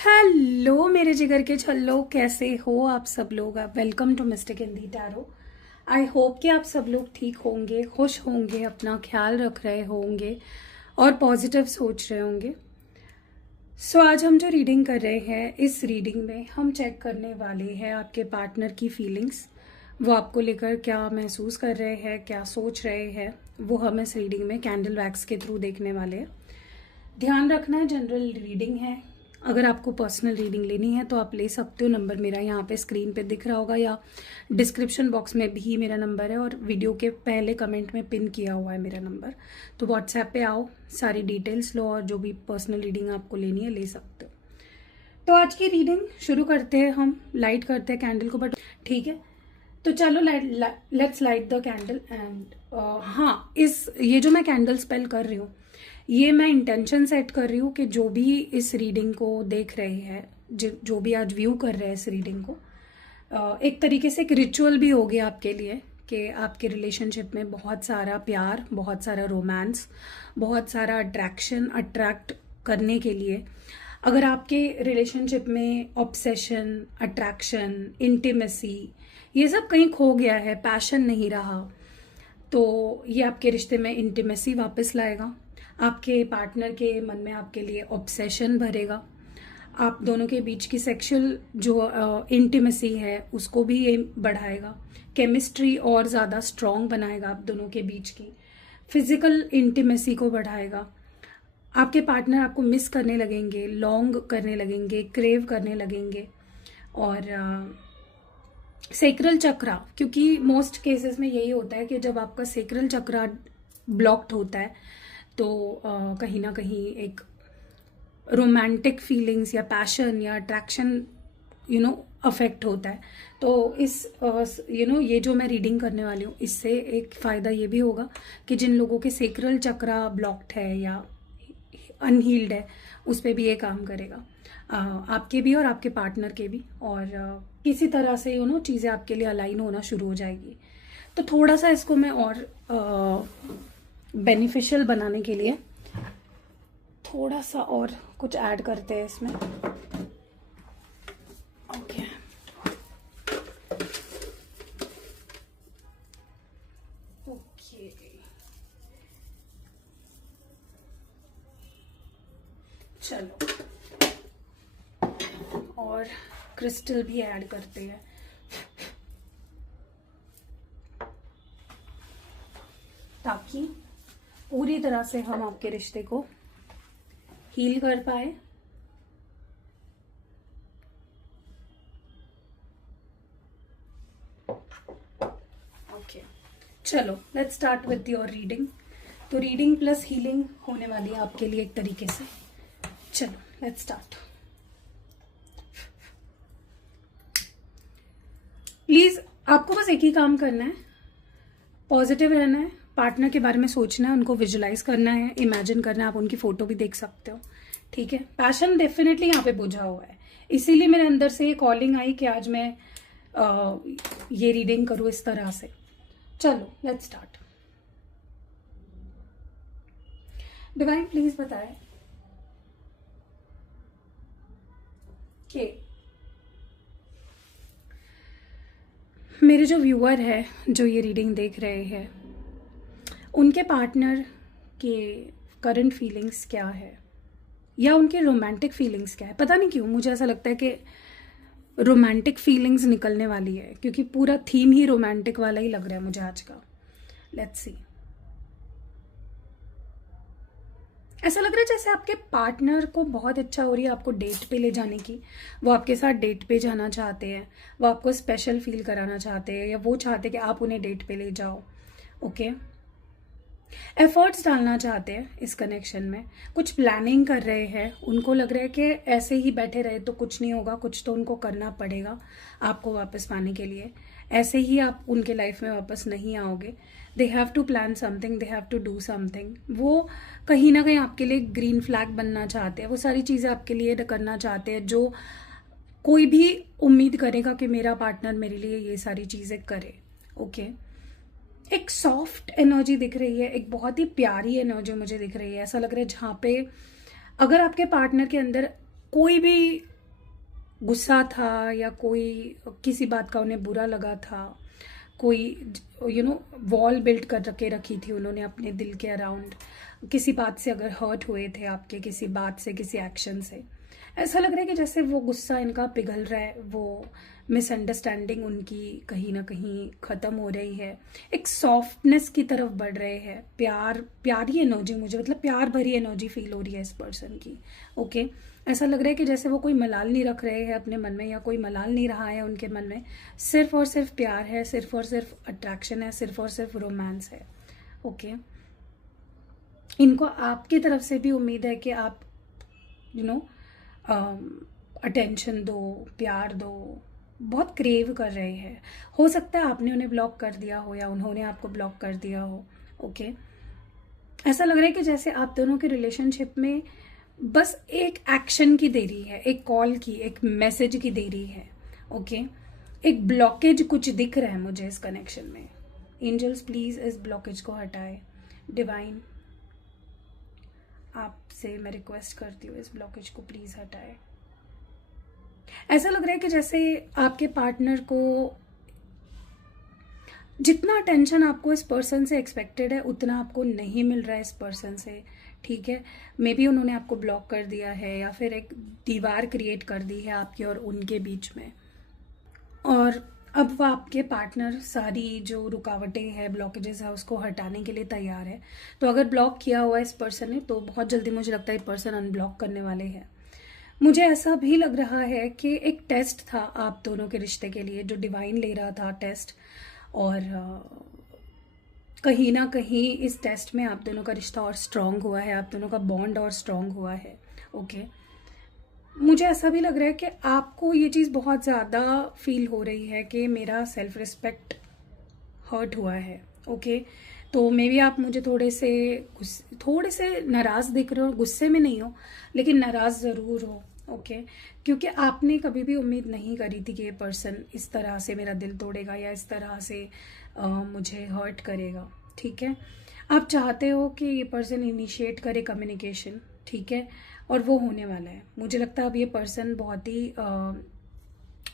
Hello मेरे जिगर के छल्लो, कैसे हो आप सब लोग। Welcome to mystic in the tarot. I hope कि आप सब लोग ठीक होंगे, खुश होंगे, अपना ख्याल रख रहे होंगे और पॉजिटिव सोच रहे होंगे। सो आज हम जो रीडिंग कर रहे हैं, इस रीडिंग में हम चेक करने वाले हैं आपके पार्टनर की फीलिंग्स। वो आपको लेकर क्या महसूस कर रहे हैं, क्या सोच रहे हैं, वो हम इस रीडिंग में कैंडल वैक्स के थ्रू देखने वाले हैं। ध्यान रखना है, जनरल रीडिंग है। अगर आपको पर्सनल रीडिंग लेनी है तो आप ले सकते हो। नंबर मेरा यहाँ पे स्क्रीन पे दिख रहा होगा या डिस्क्रिप्शन बॉक्स में भी मेरा नंबर है और वीडियो के पहले कमेंट में पिन किया हुआ है मेरा नंबर। तो व्हाट्सएप पे आओ, सारी डिटेल्स लो और जो भी पर्सनल रीडिंग आपको लेनी है ले सकते हो। तो आज की रीडिंग शुरू करते हैं। हम लाइट करते हैं कैंडल को, बट ठीक है तो चलो let's light the candle. And हाँ, ये जो मैं कैंडल स्पेल कर रही हूँ, ये मैं इंटेंशन सेट कर रही हूँ कि जो भी इस रीडिंग को देख रहे हैं, जो भी आज व्यू कर रहे हैं इस रीडिंग को, एक तरीके से एक रिचुअल भी हो गया आपके लिए कि आपके रिलेशनशिप में बहुत सारा प्यार, बहुत सारा रोमांस, बहुत सारा अट्रैक्ट करने के लिए, अगर आपके रिलेशनशिप में ऑब्सेशन, अट्रैक्शन, इंटीमेसी ये सब कहीं खो गया है, पैशन नहीं रहा, तो ये आपके रिश्ते में इंटीमेसी वापस लाएगा। आपके पार्टनर के मन में आपके लिए ऑब्सेशन भरेगा। आप दोनों के बीच की सेक्सुअल जो इंटीमेसी है उसको भी ये बढ़ाएगा। केमिस्ट्री और ज़्यादा स्ट्रॉन्ग बनाएगा आप दोनों के बीच की। फिजिकल इंटीमेसी को बढ़ाएगा। आपके पार्टनर आपको मिस करने लगेंगे, लॉन्ग करने लगेंगे, क्रेव करने लगेंगे। और सेक्रल चक्रा, क्योंकि मोस्ट केसेस में यही होता है कि जब आपका सेक्रल चक्रा ब्लॉक्ड होता है तो कहीं ना कहीं एक रोमांटिक फीलिंग्स या पैशन या अट्रैक्शन अफेक्ट होता है। तो इस ये जो मैं रीडिंग करने वाली हूँ, इससे एक फ़ायदा ये भी होगा कि जिन लोगों के सेक्रल चक्रा ब्लॉक्ड है या अनहील्ड है, उस पर भी ये काम करेगा, आपके भी और आपके पार्टनर के भी। और किसी तरह से चीज़ें आपके लिए अलाइन होना शुरू हो जाएगी। तो थोड़ा सा इसको मैं और बेनिफिशियल बनाने के लिए थोड़ा सा और कुछ ऐड करते हैं इसमें। ओके, ओके, चलो और क्रिस्टल भी ऐड करते हैं ताकि पूरी तरह से हम आपके रिश्ते को हील कर पाए। ओके, चलो let's start with your reading. तो रीडिंग प्लस हीलिंग होने वाली है आपके लिए एक तरीके से। चलो लेट्स स्टार्ट। प्लीज आपको बस एक ही काम करना है, पॉजिटिव रहना है, पार्टनर के बारे में सोचना है, उनको विजुलाइज करना है, इमेजिन करना है। आप उनकी फोटो भी देख सकते हो, ठीक है। पैशन डेफिनेटली यहाँ पे बुझा हुआ है, इसीलिए मेरे अंदर से ये कॉलिंग आई कि आज मैं ये रीडिंग करूँ इस तरह से। चलो लेट्स स्टार्ट। डिवाइन प्लीज बताएं कि मेरे जो व्यूअर है, जो ये रीडिंग देख रहे हैं, उनके पार्टनर के करंट फीलिंग्स क्या है या उनके रोमांटिक फीलिंग्स क्या है। पता नहीं क्यों मुझे ऐसा लगता है कि रोमांटिक फीलिंग्स निकलने वाली है, क्योंकि पूरा थीम ही रोमांटिक वाला ही लग रहा है मुझे आज का। Let's see. ऐसा लग रहा है जैसे आपके पार्टनर को बहुत इच्छा हो रही है आपको डेट पे ले जाने की। वो आपके साथ डेट पे जाना चाहते हैं, वो आपको स्पेशल फील कराना चाहते हैं, या वो चाहते हैं कि आप उन्हें डेट पे ले जाओ। ओके, एफर्ट्स डालना चाहते हैं इस कनेक्शन में, कुछ प्लानिंग कर रहे हैं। उनको लग रहा है कि ऐसे ही बैठे रहे तो कुछ नहीं होगा, कुछ तो उनको करना पड़ेगा आपको वापस पाने के लिए। ऐसे ही आप उनके लाइफ में वापस नहीं आओगे। They have to plan something, they have to do something. वो कहीं ना कहीं आपके लिए ग्रीन फ्लैग बनना चाहते हैं, वो सारी चीज़ें आपके लिए करना चाहते हैं जो कोई भी उम्मीद करेगा कि मेरा पार्टनर मेरे लिए ये सारी चीज़ें करे। ओके, एक सॉफ्ट एनर्जी दिख रही है, एक बहुत ही प्यारी एनर्जी मुझे दिख रही है। ऐसा लग रहा है जहाँ पे अगर आपके पार्टनर के अंदर कोई भी गुस्सा था या कोई किसी बात का उन्हें बुरा लगा था, कोई वॉल बिल्ड कर रखे रखी थी उन्होंने अपने दिल के अराउंड, किसी बात से अगर हर्ट हुए थे आपके, किसी बात से, किसी एक्शन से, ऐसा लग रहा है कि जैसे वो गुस्सा इनका पिघल रहा है, वो मिसअंडरस्टैंडिंग उनकी कहीं ना कहीं ख़त्म हो रही है, एक सॉफ्टनेस की तरफ बढ़ रहे हैं, प्यारी एनर्जी, मुझे मतलब प्यार भरी एनर्जी फील हो रही है इस पर्सन की। ओके, ऐसा लग रहा है कि जैसे वो कोई मलाल नहीं रख रहे हैं अपने मन में, या कोई मलाल नहीं रहा है उनके मन में, सिर्फ और सिर्फ प्यार है, सिर्फ और सिर्फ अट्रैक्शन है, सिर्फ और सिर्फ रोमांस है। ओके, इनको आपकी तरफ से भी उम्मीद है कि आप अटेंशन दो, प्यार दो, बहुत क्रेव कर रहे हैं। हो सकता है आपने उन्हें ब्लॉक कर दिया हो या उन्होंने आपको ब्लॉक कर दिया हो। ओके, ऐसा लग रहा है कि जैसे आप दोनों के रिलेशनशिप में बस एक एक्शन की देरी है, एक कॉल की, एक मैसेज की देरी है। ओके, एक ब्लॉकेज कुछ दिख रहा है मुझे इस कनेक्शन में। एंजल्स प्लीज इस ब्लॉकेज को हटाए। डिवाइन, आपसे मैं रिक्वेस्ट करती हूँ इस ब्लॉकेज को प्लीज हटाए। ऐसा लग रहा है कि जैसे आपके पार्टनर को जितना अटेंशन आपको इस पर्सन से एक्सपेक्टेड है उतना आपको नहीं मिल रहा है इस पर्सन से। ठीक है, मे बी उन्होंने आपको ब्लॉक कर दिया है या फिर एक दीवार क्रिएट कर दी है आपके और उनके बीच में, और अब वो आपके पार्टनर सारी जो रुकावटें हैं, ब्लॉकेजेस है, उसको हटाने के लिए तैयार है। तो अगर ब्लॉक किया हुआ है इस पर्सन ने तो बहुत जल्दी मुझे लगता है पर्सन अनब्लॉक करने वाले हैं। मुझे ऐसा भी लग रहा है कि एक टेस्ट था आप दोनों के रिश्ते के लिए जो डिवाइन ले रहा था टेस्ट, और कहीं ना कहीं इस टेस्ट में आप दोनों का रिश्ता और स्ट्रांग हुआ है, आप दोनों का बॉन्ड और स्ट्रांग हुआ है। ओके, मुझे ऐसा भी लग रहा है कि आपको ये चीज़ बहुत ज़्यादा फील हो रही है कि मेरा सेल्फ रिस्पेक्ट हर्ट हुआ है। ओके, तो मे बी आप मुझे थोड़े से नाराज़ दिख रहे हो, गुस्से में नहीं हो लेकिन नाराज़ ज़रूर हो। ओके, क्योंकि आपने कभी भी उम्मीद नहीं करी थी कि ये पर्सन इस तरह से मेरा दिल तोड़ेगा या इस तरह से मुझे हर्ट करेगा। ठीक है, आप चाहते हो कि ये पर्सन इनिशिएट करे कम्युनिकेशन। ठीक है, और वो होने वाला है। मुझे लगता है अब ये पर्सन बहुत ही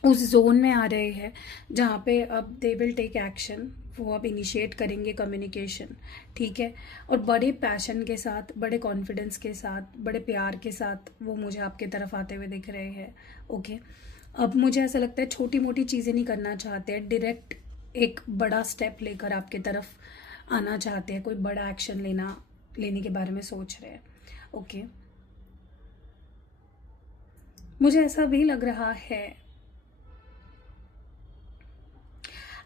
उस जोन में आ रहे हैं जहाँ पे अब दे विल टेक एक्शन, वो अब इनिशिएट करेंगे कम्युनिकेशन। ठीक है, और बड़े पैशन के साथ, बड़े कॉन्फिडेंस के साथ, बड़े प्यार के साथ वो मुझे आपके तरफ आते हुए दिख रहे हैं। ओके, अब मुझे ऐसा लगता है छोटी मोटी चीज़ें नहीं करना चाहते हैं, डायरेक्ट एक बड़ा स्टेप लेकर आपके तरफ आना चाहते हैं, कोई बड़ा एक्शन लेने के बारे में सोच रहे हैं। ओके, मुझे ऐसा भी लग रहा है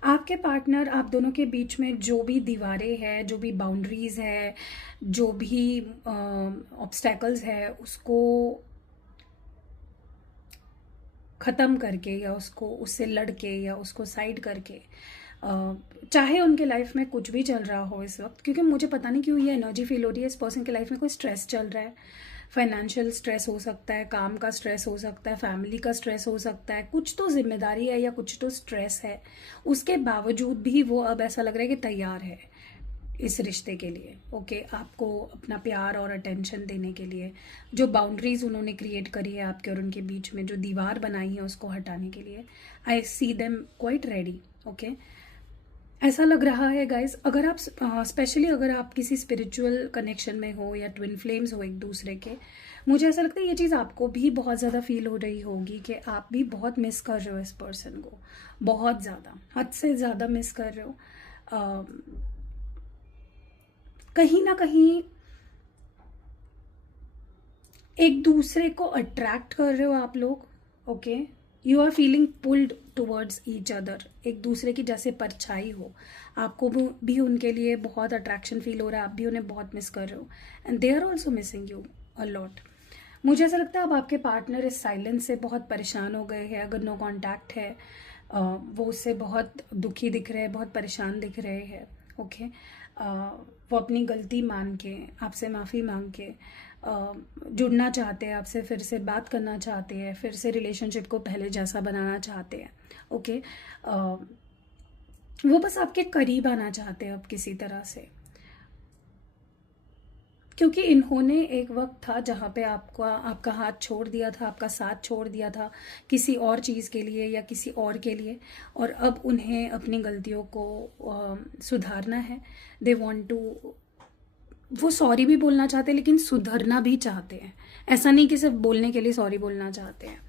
आपके पार्टनर, आप दोनों के बीच में जो भी दीवारें हैं, जो भी बाउंड्रीज है, जो भी ऑब्स्टेकल्स है, उसको ख़त्म करके या उससे लड़के या उसको साइड करके, चाहे उनके लाइफ में कुछ भी चल रहा हो इस वक्त, क्योंकि मुझे पता नहीं क्यों ये एनर्जी फील हो रही है इस पर्सन के लाइफ में कोई स्ट्रेस चल रहा है। फाइनेंशियल स्ट्रेस हो सकता है, काम का स्ट्रेस हो सकता है, फैमिली का स्ट्रेस हो सकता है, कुछ तो जिम्मेदारी है या कुछ तो स्ट्रेस है। उसके बावजूद भी वो अब ऐसा लग रहा है कि तैयार है इस रिश्ते के लिए। ओके, आपको अपना प्यार और अटेंशन देने के लिए, जो बाउंड्रीज उन्होंने क्रिएट करी है आपके और उनके बीच में, जो दीवार बनाई है उसको हटाने के लिए, I see them quite ready. Okay, ऐसा लग रहा है गाइज, अगर आप स्पेशली अगर आप किसी स्पिरिचुअल कनेक्शन में हो या ट्विन फ्लेम्स हो एक दूसरे के, मुझे ऐसा लगता है ये चीज़ आपको भी बहुत ज़्यादा फील हो रही होगी कि आप भी बहुत मिस कर रहे हो इस पर्सन को, बहुत ज़्यादा, हद से ज़्यादा मिस कर रहे हो। कहीं ना कहीं एक दूसरे को अट्रैक्ट कर रहे हो आप लोग। Okay, you are feeling pulled towards each other, एक दूसरे की जैसे परछाई हो, आपको भी उनके लिए बहुत अट्रैक्शन फील हो रहा है, आप भी उन्हें बहुत मिस कर रहे हो, and they are also missing you a lot. मुझे ऐसा लगता है अब आपके पार्टनर इस साइलेंस से बहुत परेशान हो गए हैं। अगर नो कॉन्टैक्ट है, वो उससे बहुत दुखी दिख रहे हैं, बहुत परेशान दिख रहे हैं। ओके, वो अपनी गलती मान के, आपसे माफ़ी मांग के जुड़ना चाहते हैं आपसे, फिर से बात करना चाहते हैं, फिर से रिलेशनशिप को पहले जैसा बनाना चाहते हैं। ओके, वो बस आपके करीब आना चाहते हैं अब किसी तरह से, क्योंकि इन्होंने एक वक्त था जहाँ पे आपका हाथ छोड़ दिया था, आपका साथ छोड़ दिया था किसी और चीज़ के लिए या किसी और के लिए, और अब उन्हें अपनी गलतियों को सुधारना है। दे वांट टू, वो सॉरी भी बोलना चाहते हैं लेकिन सुधरना भी चाहते हैं। ऐसा नहीं कि सिर्फ बोलने के लिए सॉरी बोलना चाहते हैं,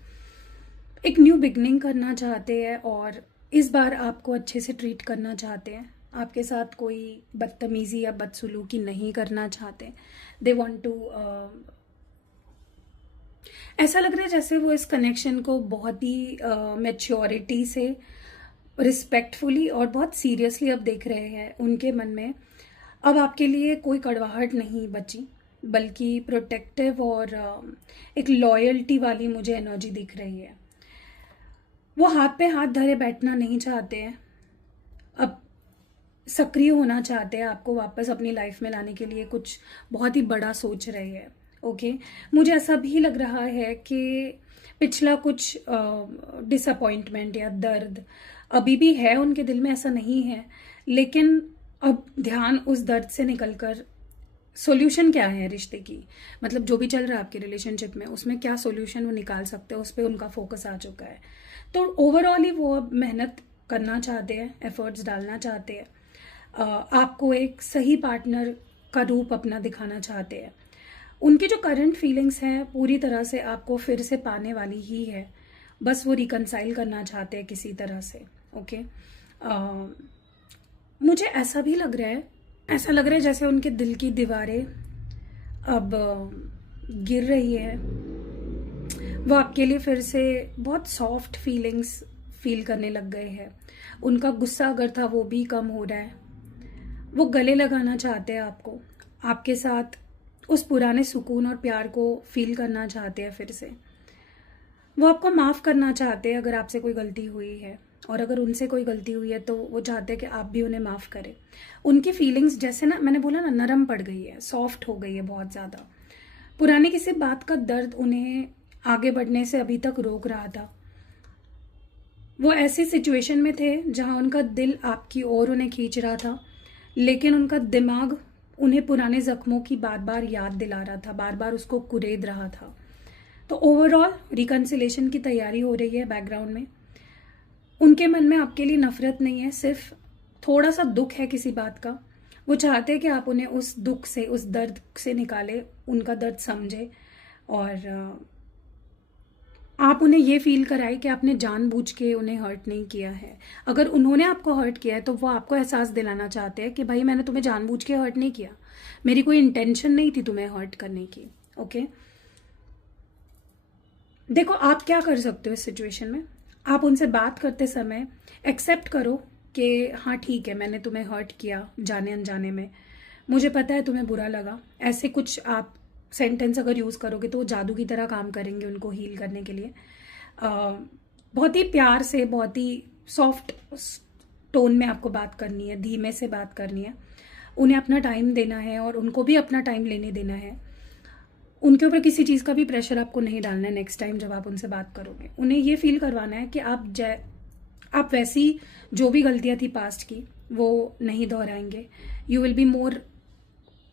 एक न्यू बिगनिंग करना चाहते हैं और इस बार आपको अच्छे से ट्रीट करना चाहते हैं। आपके साथ कोई बदतमीज़ी या बदसलूकी नहीं करना चाहते। दे वांट टू, ऐसा लग रहा है जैसे वो इस कनेक्शन को बहुत ही मैच्योरिटी से, रिस्पेक्टफुली और बहुत सीरियसली अब देख रहे हैं। उनके मन में अब आपके लिए कोई कड़वाहट नहीं बची, बल्कि प्रोटेक्टिव और एक लॉयल्टी वाली मुझे एनर्जी दिख रही है। वो हाथ पे हाथ धरे बैठना नहीं चाहते हैं, अब सक्रिय होना चाहते हैं, आपको वापस अपनी लाइफ में लाने के लिए कुछ बहुत ही बड़ा सोच रहे हैं। ओके, मुझे ऐसा भी लग रहा है कि पिछला कुछ डिसअपॉइंटमेंट या दर्द अभी भी है उनके दिल में, ऐसा नहीं है, लेकिन अब ध्यान उस दर्द से निकलकर सॉल्यूशन क्या है रिश्ते की, मतलब जो भी चल रहा है आपके रिलेशनशिप में उसमें क्या सॉल्यूशन वो निकाल सकते हैं, उस पर उनका फोकस आ चुका है। तो ओवरऑल ही वो अब मेहनत करना चाहते हैं, एफर्ट्स डालना चाहते हैं, आपको एक सही पार्टनर का रूप अपना दिखाना चाहते हैं। उनकी जो करंट फीलिंग्स हैं पूरी तरह से आपको फिर से पाने वाली ही है, बस वो रिकंसाइल करना चाहते हैं किसी तरह से। ओके, मुझे ऐसा भी लग रहा है, ऐसा लग रहा है जैसे उनके दिल की दीवारें अब गिर रही है। वो आपके लिए फिर से बहुत सॉफ्ट फीलिंग्स फील करने लग गए हैं। उनका गुस्सा अगर था वो भी कम हो रहा है। वो गले लगाना चाहते हैं आपको, आपके साथ उस पुराने सुकून और प्यार को फील करना चाहते हैं फिर से। वो आपको माफ़ करना चाहते हैं अगर आपसे कोई गलती हुई है, और अगर उनसे कोई गलती हुई है तो वो चाहते हैं कि आप भी उन्हें माफ़ करें। उनकी फीलिंग्स जैसे ना, मैंने बोला ना, नरम पड़ गई है, सॉफ्ट हो गई है बहुत ज़्यादा। पुराने किसी बात का दर्द उन्हें आगे बढ़ने से अभी तक रोक रहा था। वो ऐसी सिचुएशन में थे जहां उनका दिल आपकी ओर उन्हें खींच रहा था, लेकिन उनका दिमाग उन्हें पुराने जख्मों की बार बार याद दिला रहा था, बार बार उसको कुरेद रहा था। तो ओवरऑल रिकंसिलेशन की तैयारी हो रही है बैकग्राउंड में। उनके मन में आपके लिए नफरत नहीं है, सिर्फ थोड़ा सा दुख है किसी बात का। वो चाहते हैं कि आप उन्हें उस दुख से, उस दर्द से निकाले, उनका दर्द समझे, और आप उन्हें ये फील कराए कि आपने जानबूझ के उन्हें हर्ट नहीं किया है। अगर उन्होंने आपको हर्ट किया है तो वो आपको एहसास दिलाना चाहते हैं कि भाई मैंने तुम्हें जानबूझ के हर्ट नहीं किया, मेरी कोई इंटेंशन नहीं थी तुम्हें हर्ट करने की। ओके, देखो आप क्या कर सकते हो इस सिचुएशन में। आप उनसे बात करते समय एक्सेप्ट करो कि हाँ ठीक है, मैंने तुम्हें हर्ट किया जाने अनजाने में, मुझे पता है तुम्हें बुरा लगा। ऐसे कुछ आप सेंटेंस अगर यूज़ करोगे तो वो जादू की तरह काम करेंगे उनको हील करने के लिए। बहुत ही प्यार से, बहुत ही सॉफ्ट टोन में आपको बात करनी है, धीमे से बात करनी है। उन्हें अपना टाइम देना है और उनको भी अपना टाइम लेने देना है। उनके ऊपर किसी चीज़ का भी प्रेशर आपको नहीं डालना है। नेक्स्ट टाइम जब आप उनसे बात करोगे उन्हें ये फील करवाना है कि आप वैसी जो भी गलतियाँ थी पास्ट की वो नहीं दोहराएंगे। You will be more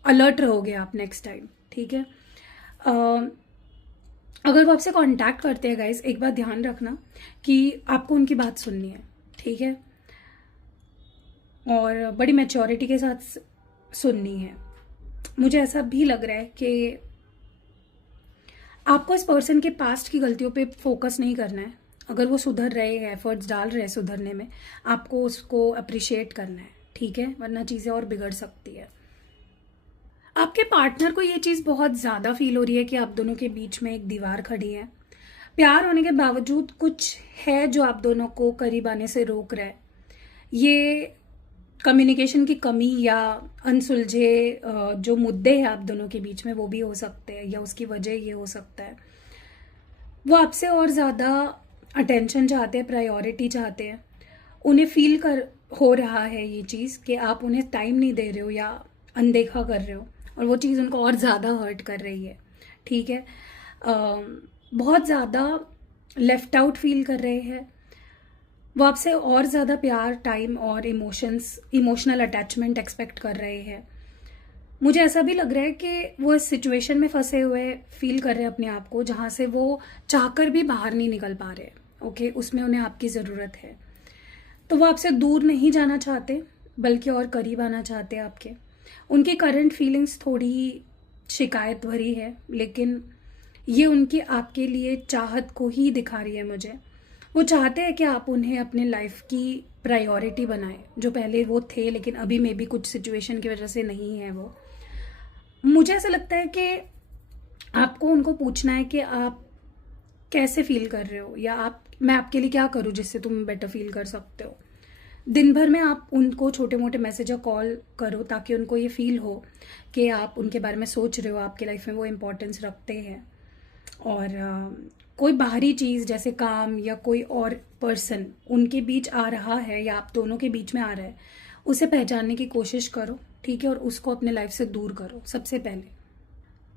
alert रहोगे आप नेक्स्ट टाइम, ठीक है। अगर वो आपसे कांटेक्ट करते हैं गाइस, एक बात ध्यान रखना कि आपको उनकी बात सुननी है, ठीक है, और बड़ी मैच्योरिटी के साथ सुननी है। मुझे ऐसा भी लग रहा है कि आपको इस पर्सन के पास्ट की गलतियों पे फोकस नहीं करना है। अगर वो सुधर रहे हैं, एफर्ट्स डाल रहे हैं सुधरने में, आपको उसको अप्रिशिएट करना है, ठीक है, वरना चीज़ें और बिगड़ सकती है। आपके पार्टनर को ये चीज़ बहुत ज़्यादा फील हो रही है कि आप दोनों के बीच में एक दीवार खड़ी है। प्यार होने के बावजूद कुछ है जो आप दोनों को करीब आने से रोक रहा है। ये कम्युनिकेशन की कमी या अनसुलझे जो मुद्दे हैं आप दोनों के बीच में वो भी हो सकते हैं, या उसकी वजह ये हो सकता है। वो आपसे और ज़्यादा अटेंशन चाहते हैं, प्रायोरिटी चाहते हैं। उन्हें फील हो रहा है ये चीज़ कि आप उन्हें टाइम नहीं दे रहे हो या अनदेखा कर रहे हो, और वो चीज़ उनको और ज़्यादा हर्ट कर रही है, ठीक है। बहुत ज़्यादा लेफ्ट आउट फील कर रहे हैं। वो आपसे और ज़्यादा प्यार, टाइम और इमोशनल अटैचमेंट एक्सपेक्ट कर रहे हैं। मुझे ऐसा भी लग रहा है कि वो इस सिचुएशन में फंसे हुए फील कर रहे हैं अपने आप को, जहां से वो चाहकर भी बाहर नहीं निकल पा रहे। ओके, उसमें उन्हें आपकी ज़रूरत है। तो वो आपसे दूर नहीं जाना चाहते, बल्कि और करीब आना चाहते हैं आपके। उनकी करंट फीलिंग्स थोड़ी शिकायत भरी है, लेकिन ये उनकी आपके लिए चाहत को ही दिखा रही है मुझे। वो चाहते हैं कि आप उन्हें अपने लाइफ की प्रायोरिटी बनाएं, जो पहले वो थे लेकिन अभी में भी कुछ सिचुएशन की वजह से नहीं है वो। मुझे ऐसा लगता है कि आपको उनको पूछना है कि आप कैसे फील कर रहे हो, या मैं आपके लिए क्या करूं जिससे तुम बेटर फील कर सकते हो। दिन भर में आप उनको छोटे मोटे मैसेज या कॉल करो, ताकि उनको ये फील हो कि आप उनके बारे में सोच रहे हो, आपके लाइफ में वो इम्पोर्टेंस रखते हैं। और कोई बाहरी चीज़ जैसे काम या कोई और पर्सन उनके बीच आ रहा है या आप दोनों के बीच में आ रहा है, उसे पहचानने की कोशिश करो, ठीक है, और उसको अपने लाइफ से दूर करो सबसे पहले।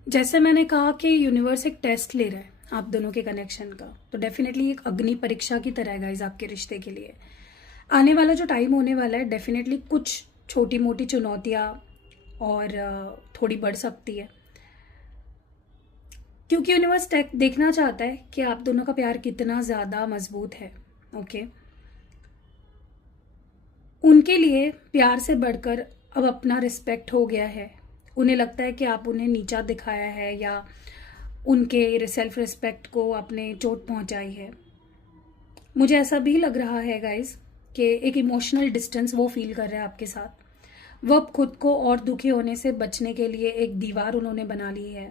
जैसे मैंने कहा कि यूनिवर्स एक टेस्ट ले रहा है आप दोनों के कनेक्शन का, तो डेफिनेटली एक अग्नि परीक्षा की तरह है गाइस आपके रिश्ते के लिए। आने वाला जो टाइम होने वाला है, डेफिनेटली कुछ छोटी मोटी चुनौतियाँ और थोड़ी बढ़ सकती है, क्योंकि यूनिवर्स देखना चाहता है कि आप दोनों का प्यार कितना ज़्यादा मजबूत है। ओके, उनके लिए प्यार से बढ़कर अब अपना रिस्पेक्ट हो गया है। उन्हें लगता है कि आप उन्हें नीचा दिखाया है या उनके सेल्फ रिस्पेक्ट को आपने चोट पहुंचाई है। मुझे ऐसा भी लग रहा है गाइस कि एक इमोशनल डिस्टेंस वो फील कर रहे हैं आपके साथ। वो अब खुद को और दुखी होने से बचने के लिए एक दीवार उन्होंने बना ली है।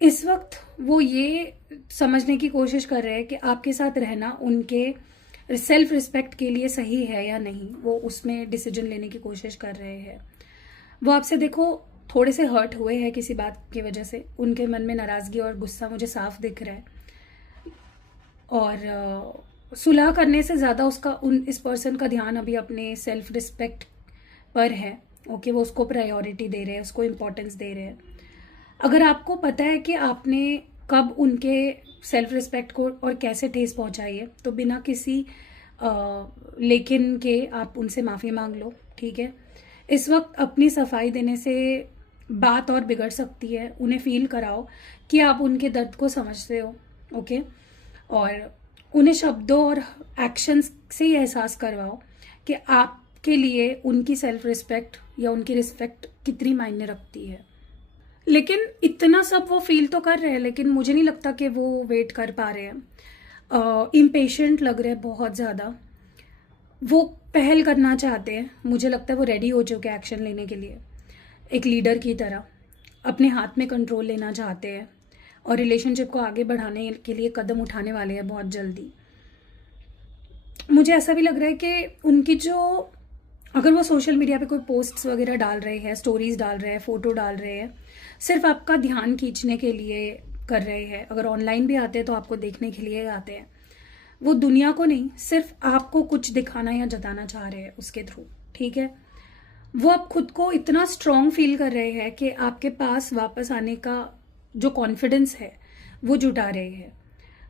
इस वक्त वो ये समझने की कोशिश कर रहे हैं कि आपके साथ रहना उनके सेल्फ रिस्पेक्ट के लिए सही है या नहीं। वो उसमें डिसीजन लेने की कोशिश कर रहे हैं। वो आपसे देखो थोड़े से हर्ट हुए हैं किसी बात की वजह से, उनके मन में नाराज़गी और गुस्सा मुझे साफ दिख रहा है। और सुलह करने से ज़्यादा इस पर्सन का ध्यान अभी अपने सेल्फ रिस्पेक्ट पर है। ओके, वो उसको प्रायोरिटी दे रहे हैं, उसको इम्पोर्टेंस दे रहे हैं। अगर आपको पता है कि आपने कब उनके सेल्फ रिस्पेक्ट को और कैसे ठेस पहुंचाई है, तो बिना किसी लेकिन के आप उनसे माफ़ी मांग लो, ठीक है। इस वक्त अपनी सफाई देने से बात और बिगड़ सकती है। उन्हें फील कराओ कि आप उनके दर्द को समझते हो, ओके, और उन्हें शब्दों और एक्शंस से ये एहसास करवाओ कि आपके लिए उनकी सेल्फ रिस्पेक्ट या उनकी रिस्पेक्ट कितनी मायने रखती है। लेकिन इतना सब वो फील तो कर रहे हैं, लेकिन मुझे नहीं लगता कि वो वेट कर पा रहे हैं। इम्पेशेंट लग रहे हैं बहुत ज़्यादा। वो पहल करना चाहते हैं, मुझे लगता है वो रेडी हो चुके हैं एक्शन लेने के लिए, एक लीडर की तरह अपने हाथ में कंट्रोल लेना चाहते हैं और रिलेशनशिप को आगे बढ़ाने के लिए कदम उठाने वाले हैं बहुत जल्दी। मुझे ऐसा भी लग रहा है कि उनकी अगर वो सोशल मीडिया पे कोई पोस्ट्स वगैरह डाल रहे हैं, स्टोरीज डाल रहे हैं, फोटो डाल रहे हैं, सिर्फ आपका ध्यान खींचने के लिए कर रहे हैं। अगर ऑनलाइन भी आते हैं तो आपको देखने के लिए आते हैं। वो दुनिया को नहीं, सिर्फ आपको कुछ दिखाना या जताना चाह रहे हैं उसके थ्रू, ठीक है। वो अब खुद को इतना स्ट्रांग फील कर रहे हैं कि आपके पास वापस आने का जो कॉन्फिडेंस है वो जुटा रहे हैं।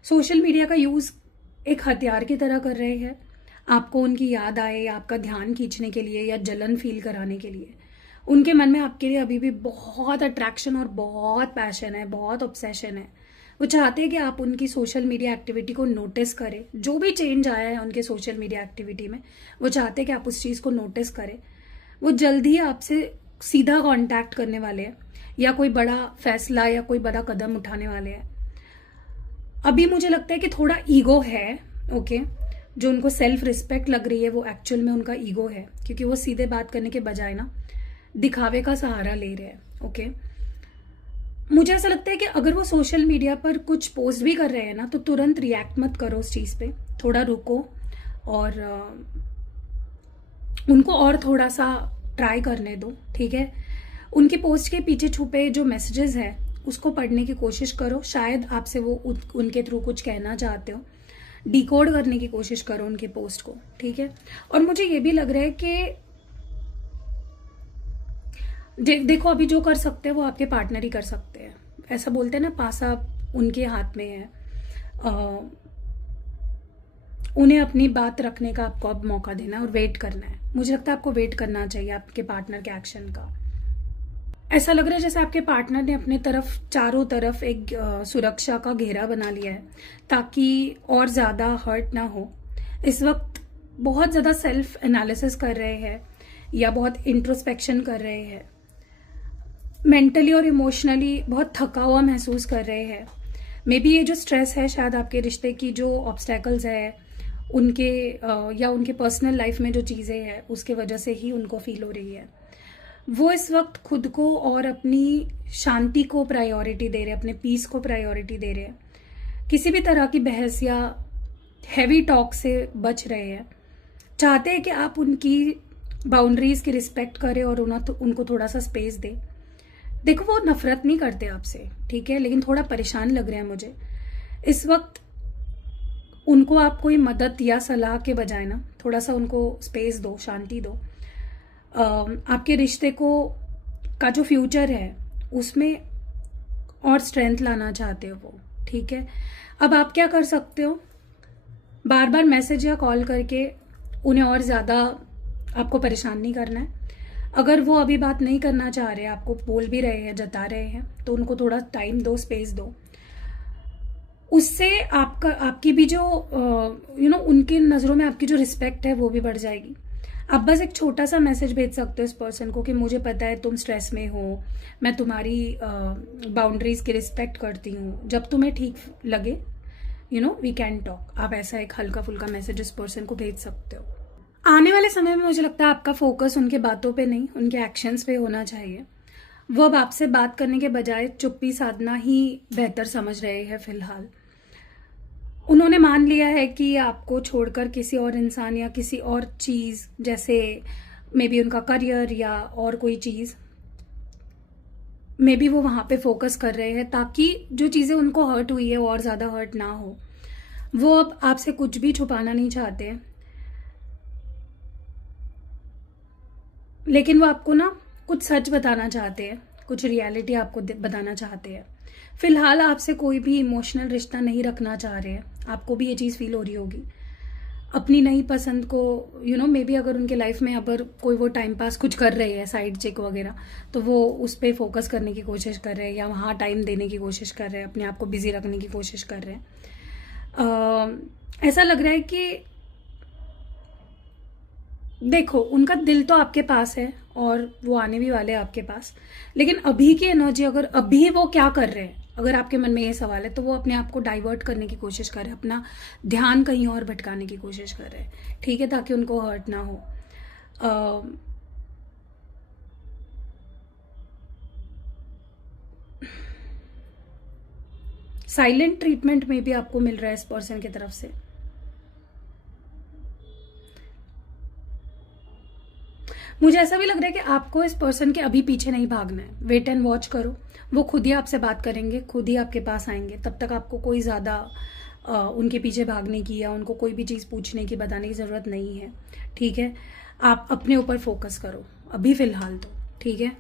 सोशल मीडिया का यूज़ एक हथियार की तरह कर रहे हैं, आपको उनकी याद आए, आपका ध्यान खींचने के लिए या जलन फील कराने के लिए। उनके मन में आपके लिए अभी भी बहुत अट्रैक्शन और बहुत पैशन है, बहुत ऑब्सेशन है। वो चाहते हैं कि आप उनकी सोशल मीडिया एक्टिविटी को नोटिस करें। जो भी चेंज आया है उनके सोशल मीडिया एक्टिविटी में, वो चाहते हैं कि आप उस चीज़ को नोटिस करें। वो जल्द ही आपसे सीधा कांटेक्ट करने वाले हैं या कोई बड़ा फैसला या कोई बड़ा कदम उठाने वाले हैं। अभी मुझे लगता है कि थोड़ा ईगो है, ओके, जो उनको सेल्फ रिस्पेक्ट लग रही है वो एक्चुअल में उनका ईगो है, क्योंकि वो सीधे बात करने के बजाय ना दिखावे का सहारा ले रहे हैं। ओके, मुझे ऐसा लगता है कि अगर वो सोशल मीडिया पर कुछ पोस्ट भी कर रहे हैं ना, तो तुरंत रिएक्ट मत करो उस चीज़ पे, थोड़ा रुको और उनको और थोड़ा सा ट्राई करने दो, ठीक है। उनकी पोस्ट के पीछे छुपे जो मैसेजेस हैं उसको पढ़ने की कोशिश करो। शायद आपसे वो उनके थ्रू कुछ कहना चाहते हो। डिकोड करने की कोशिश करो उनके पोस्ट को, ठीक है। और मुझे ये भी लग रहा है कि देखो अभी जो कर सकते हैं वो आपके पार्टनर ही कर सकते हैं। ऐसा बोलते हैं ना, पासा उनके हाथ में है। उन्हें अपनी बात रखने का आपको अब मौका देना है और वेट करना है। मुझे लगता है आपको वेट करना चाहिए आपके पार्टनर के एक्शन का। ऐसा लग रहा है जैसे आपके पार्टनर ने अपने तरफ चारों तरफ एक सुरक्षा का घेरा बना लिया है ताकि और ज़्यादा हर्ट ना हो। इस वक्त बहुत ज़्यादा सेल्फ एनालिसिस कर रहे हैं या बहुत इंट्रोस्पेक्शन कर रहे हैं, मेंटली और इमोशनली बहुत थका हुआ महसूस कर रहे हैं। मे बी ये जो स्ट्रेस है शायद आपके रिश्ते की जो ऑब्स्टेकल्स है उनके या उनके पर्सनल लाइफ में जो चीज़ें हैं उसके वजह से ही उनको फील हो रही है। वो इस वक्त खुद को और अपनी शांति को प्रायोरिटी दे रहे हैं, अपने पीस को प्रायोरिटी दे रहे हैं। किसी भी तरह की बहस या हैवी टॉक से बच रहे हैं। चाहते हैं कि आप उनकी बाउंड्रीज की रिस्पेक्ट करें और उनको थोड़ा सा स्पेस दें। देखो वो नफरत नहीं करते आपसे, ठीक है, लेकिन थोड़ा परेशान लग रहे हैं मुझे इस वक्त। उनको आप कोई मदद या सलाह के बजाय ना थोड़ा सा उनको स्पेस दो, शांति दो। आपके रिश्ते को का जो फ्यूचर है उसमें और स्ट्रेंथ लाना चाहते हो वो, ठीक है। अब आप क्या कर सकते हो, बार बार मैसेज या कॉल करके उन्हें और ज़्यादा आपको परेशान नहीं करना है। अगर वो अभी बात नहीं करना चाह रहे, आपको बोल भी रहे हैं, जता रहे हैं, तो उनको थोड़ा टाइम दो, स्पेस दो। उससे आपकी भी जो उनकी नज़रों में आपकी जो रिस्पेक्ट है वो भी बढ़ जाएगी। आप बस एक छोटा सा मैसेज भेज सकते हो इस पर्सन को कि मुझे पता है तुम स्ट्रेस में हो, मैं तुम्हारी बाउंड्रीज की रिस्पेक्ट करती हूँ, जब तुम्हें ठीक लगे वी कैन टॉक। आप ऐसा एक हल्का फुल्का मैसेज इस पर्सन को भेज सकते हो। आने वाले समय में मुझे लगता है आपका फोकस उनके बातों पे नहीं, उनके एक्शंस पे होना चाहिए। वो अब आपसे बात करने के बजाय चुप्पी साधना ही बेहतर समझ रहे हैं फिलहाल। उन्होंने मान लिया है कि आपको छोड़कर किसी और इंसान या किसी और चीज़, जैसे मे बी उनका करियर या और कोई चीज़, मे बी वो वहाँ पे फोकस कर रहे हैं ताकि जो चीज़ें उनको हर्ट हुई है वो और ज़्यादा हर्ट ना हो। वो अब आपसे कुछ भी छुपाना नहीं चाहते, लेकिन वो आपको ना कुछ सच बताना चाहते हैं, कुछ रियलिटी आपको बताना चाहते हैं। फिलहाल आपसे कोई भी इमोशनल रिश्ता नहीं रखना चाह रहे हैं। आपको भी ये चीज़ फील हो रही होगी। अपनी नई पसंद को मे बी अगर उनके लाइफ में अगर कोई वो टाइम पास कुछ कर रहे हैं, साइड चिक वगैरह, तो वो उस पर फोकस करने की कोशिश कर रहे हैं या वहाँ टाइम देने की कोशिश कर रहे हैं, अपने आप को बिजी रखने की कोशिश कर रहे हैं। ऐसा लग रहा है कि देखो उनका दिल तो आपके पास है और वो आने भी वाले हैं आपके पास, लेकिन अभी की एनर्जी, अगर अभी वो क्या कर रहे हैं, अगर आपके मन में ये सवाल है, तो वो अपने आप को डाइवर्ट करने की कोशिश कर रहे हैं, अपना ध्यान कहीं और भटकाने की कोशिश कर रहे हैं, ठीक है, ताकि उनको हर्ट ना हो। साइलेंट ट्रीटमेंट में भी आपको मिल रहा है इस पर्सन की तरफ से। मुझे ऐसा भी लग रहा है कि आपको इस पर्सन के अभी पीछे नहीं भागना है, वेट एंड वॉच करो। वो खुद ही आपसे बात करेंगे, खुद ही आपके पास आएंगे। तब तक आपको कोई ज़्यादा उनके पीछे भागने की या उनको कोई भी चीज़ पूछने की, बताने की ज़रूरत नहीं है, ठीक है। आप अपने ऊपर फोकस करो अभी फ़िलहाल तो, ठीक है।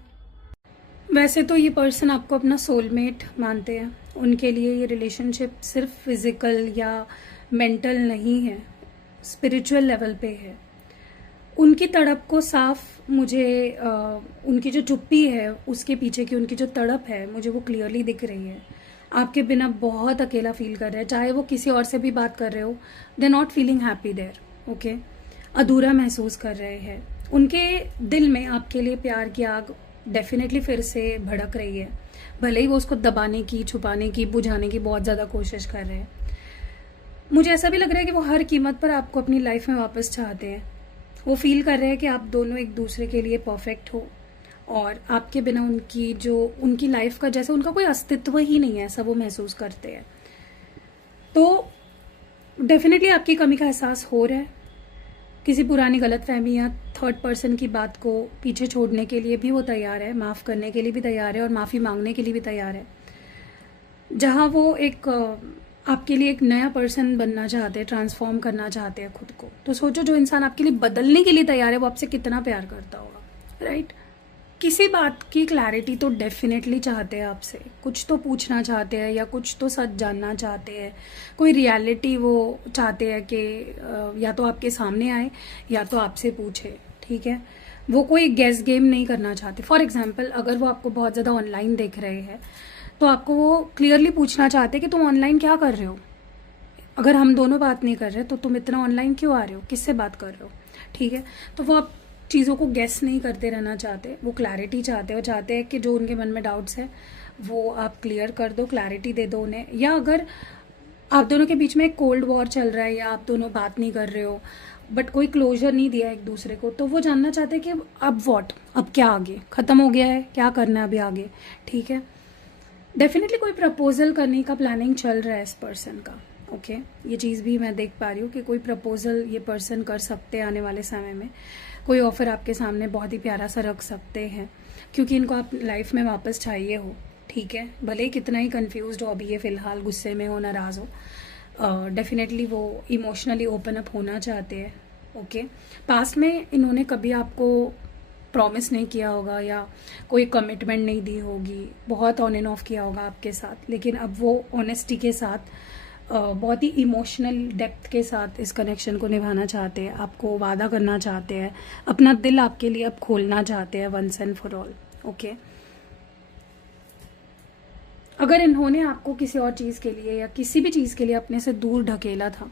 वैसे तो ये पर्सन आपको अपना सोलमेट मानते हैं। उनके लिए ये रिलेशनशिप सिर्फ फिज़िकल या मेंटल नहीं है, स्पिरिचुअल लेवल पे है। उनकी तड़प को साफ मुझे उनकी जो चुप्पी है उसके पीछे की उनकी जो तड़प है मुझे वो क्लियरली दिख रही है। आपके बिना बहुत अकेला फील कर रहे हैं, चाहे वो किसी और से भी बात कर रहे हो, they are not feeling happy there, okay. अधूरा महसूस कर रहे हैं। उनके दिल में आपके लिए प्यार की आग डेफिनेटली फिर से भड़क रही है, भले ही वो उसको दबाने की, छुपाने की, बुझाने की बहुत ज़्यादा कोशिश कर रहे हैं। मुझे ऐसा भी लग रहा है कि वो हर कीमत पर आपको अपनी लाइफ में वापस चाहते हैं। वो फील कर रहे हैं कि आप दोनों एक दूसरे के लिए परफेक्ट हो और आपके बिना उनकी लाइफ का जैसे उनका कोई अस्तित्व ही नहीं है, ऐसा वो महसूस करते हैं। तो डेफिनेटली आपकी कमी का एहसास हो रहा है। किसी पुरानी गलतफहमी या थर्ड पर्सन की बात को पीछे छोड़ने के लिए भी वो तैयार है, माफ़ करने के लिए भी तैयार है और माफ़ी मांगने के लिए भी तैयार है। जहाँ वो एक आपके लिए एक नया पर्सन बनना चाहते हैं, ट्रांसफॉर्म करना चाहते हैं खुद को, तो सोचो जो इंसान आपके लिए बदलने के लिए तैयार है वो आपसे कितना प्यार करता होगा, राइट। किसी बात की क्लैरिटी तो डेफिनेटली चाहते हैं आपसे, कुछ तो पूछना चाहते हैं या कुछ तो सच जानना चाहते हैं, कोई रियलिटी वो चाहते हैं कि या तो आपके सामने आए या तो आपसे पूछे, ठीक है। वो कोई गेस गेम नहीं करना चाहते। फॉर एग्जाम्पल, अगर वो आपको बहुत ज़्यादा ऑनलाइन देख रहे हैं तो आपको वो क्लियरली पूछना चाहते हैं कि तुम ऑनलाइन क्या कर रहे हो। अगर हम दोनों बात नहीं कर रहे तो तुम इतना ऑनलाइन क्यों आ रहे हो, किससे बात कर रहे हो, ठीक है। तो वो आप चीज़ों को गेस नहीं करते रहना चाहते, वो क्लैरिटी चाहते हो, चाहते हैं कि जो उनके मन में डाउट्स है वो आप क्लियर कर दो, क्लैरिटी दे दो उन्हें। या अगर आप दोनों के बीच में एक कोल्ड वॉर चल रहा है या आप दोनों बात नहीं कर रहे हो बट कोई क्लोजर नहीं दिया एक दूसरे को, तो वो जानना चाहते हैं कि अब व्हाट, अब क्या आगे, ख़त्म हो गया है, क्या करना है अभी आगे, ठीक है। डेफिनेटली कोई प्रपोजल करने का प्लानिंग चल रहा है इस पर्सन का, ओके। ये चीज़ भी मैं देख पा रही हूँ कि कोई प्रपोजल ये पर्सन कर सकते हैं आने वाले समय में। कोई ऑफर आपके सामने बहुत ही प्यारा सा रख सकते हैं क्योंकि इनको आप लाइफ में वापस चाहिए हो, ठीक है। भले ही कितना ही कंफ्यूज्ड हो अभी ये फ़िलहाल, गुस्से में हो, नाराज़ हो, डेफिनेटली वो इमोशनली ओपन अप होना चाहते हैं, ओके। पास्ट में इन्होंने कभी आपको प्रॉमिस नहीं किया होगा या कोई कमिटमेंट नहीं दी होगी, बहुत ऑन एंड ऑफ किया होगा आपके साथ, लेकिन अब वो ऑनेस्टी के साथ बहुत ही इमोशनल डेप्थ के साथ इस कनेक्शन को निभाना चाहते हैं, आपको वादा करना चाहते हैं, अपना दिल आपके लिए अब खोलना चाहते हैं once and for all, okay. अगर इन्होंने आपको किसी और चीज़ के लिए या किसी भी चीज़ के लिए अपने से दूर ढकेला था,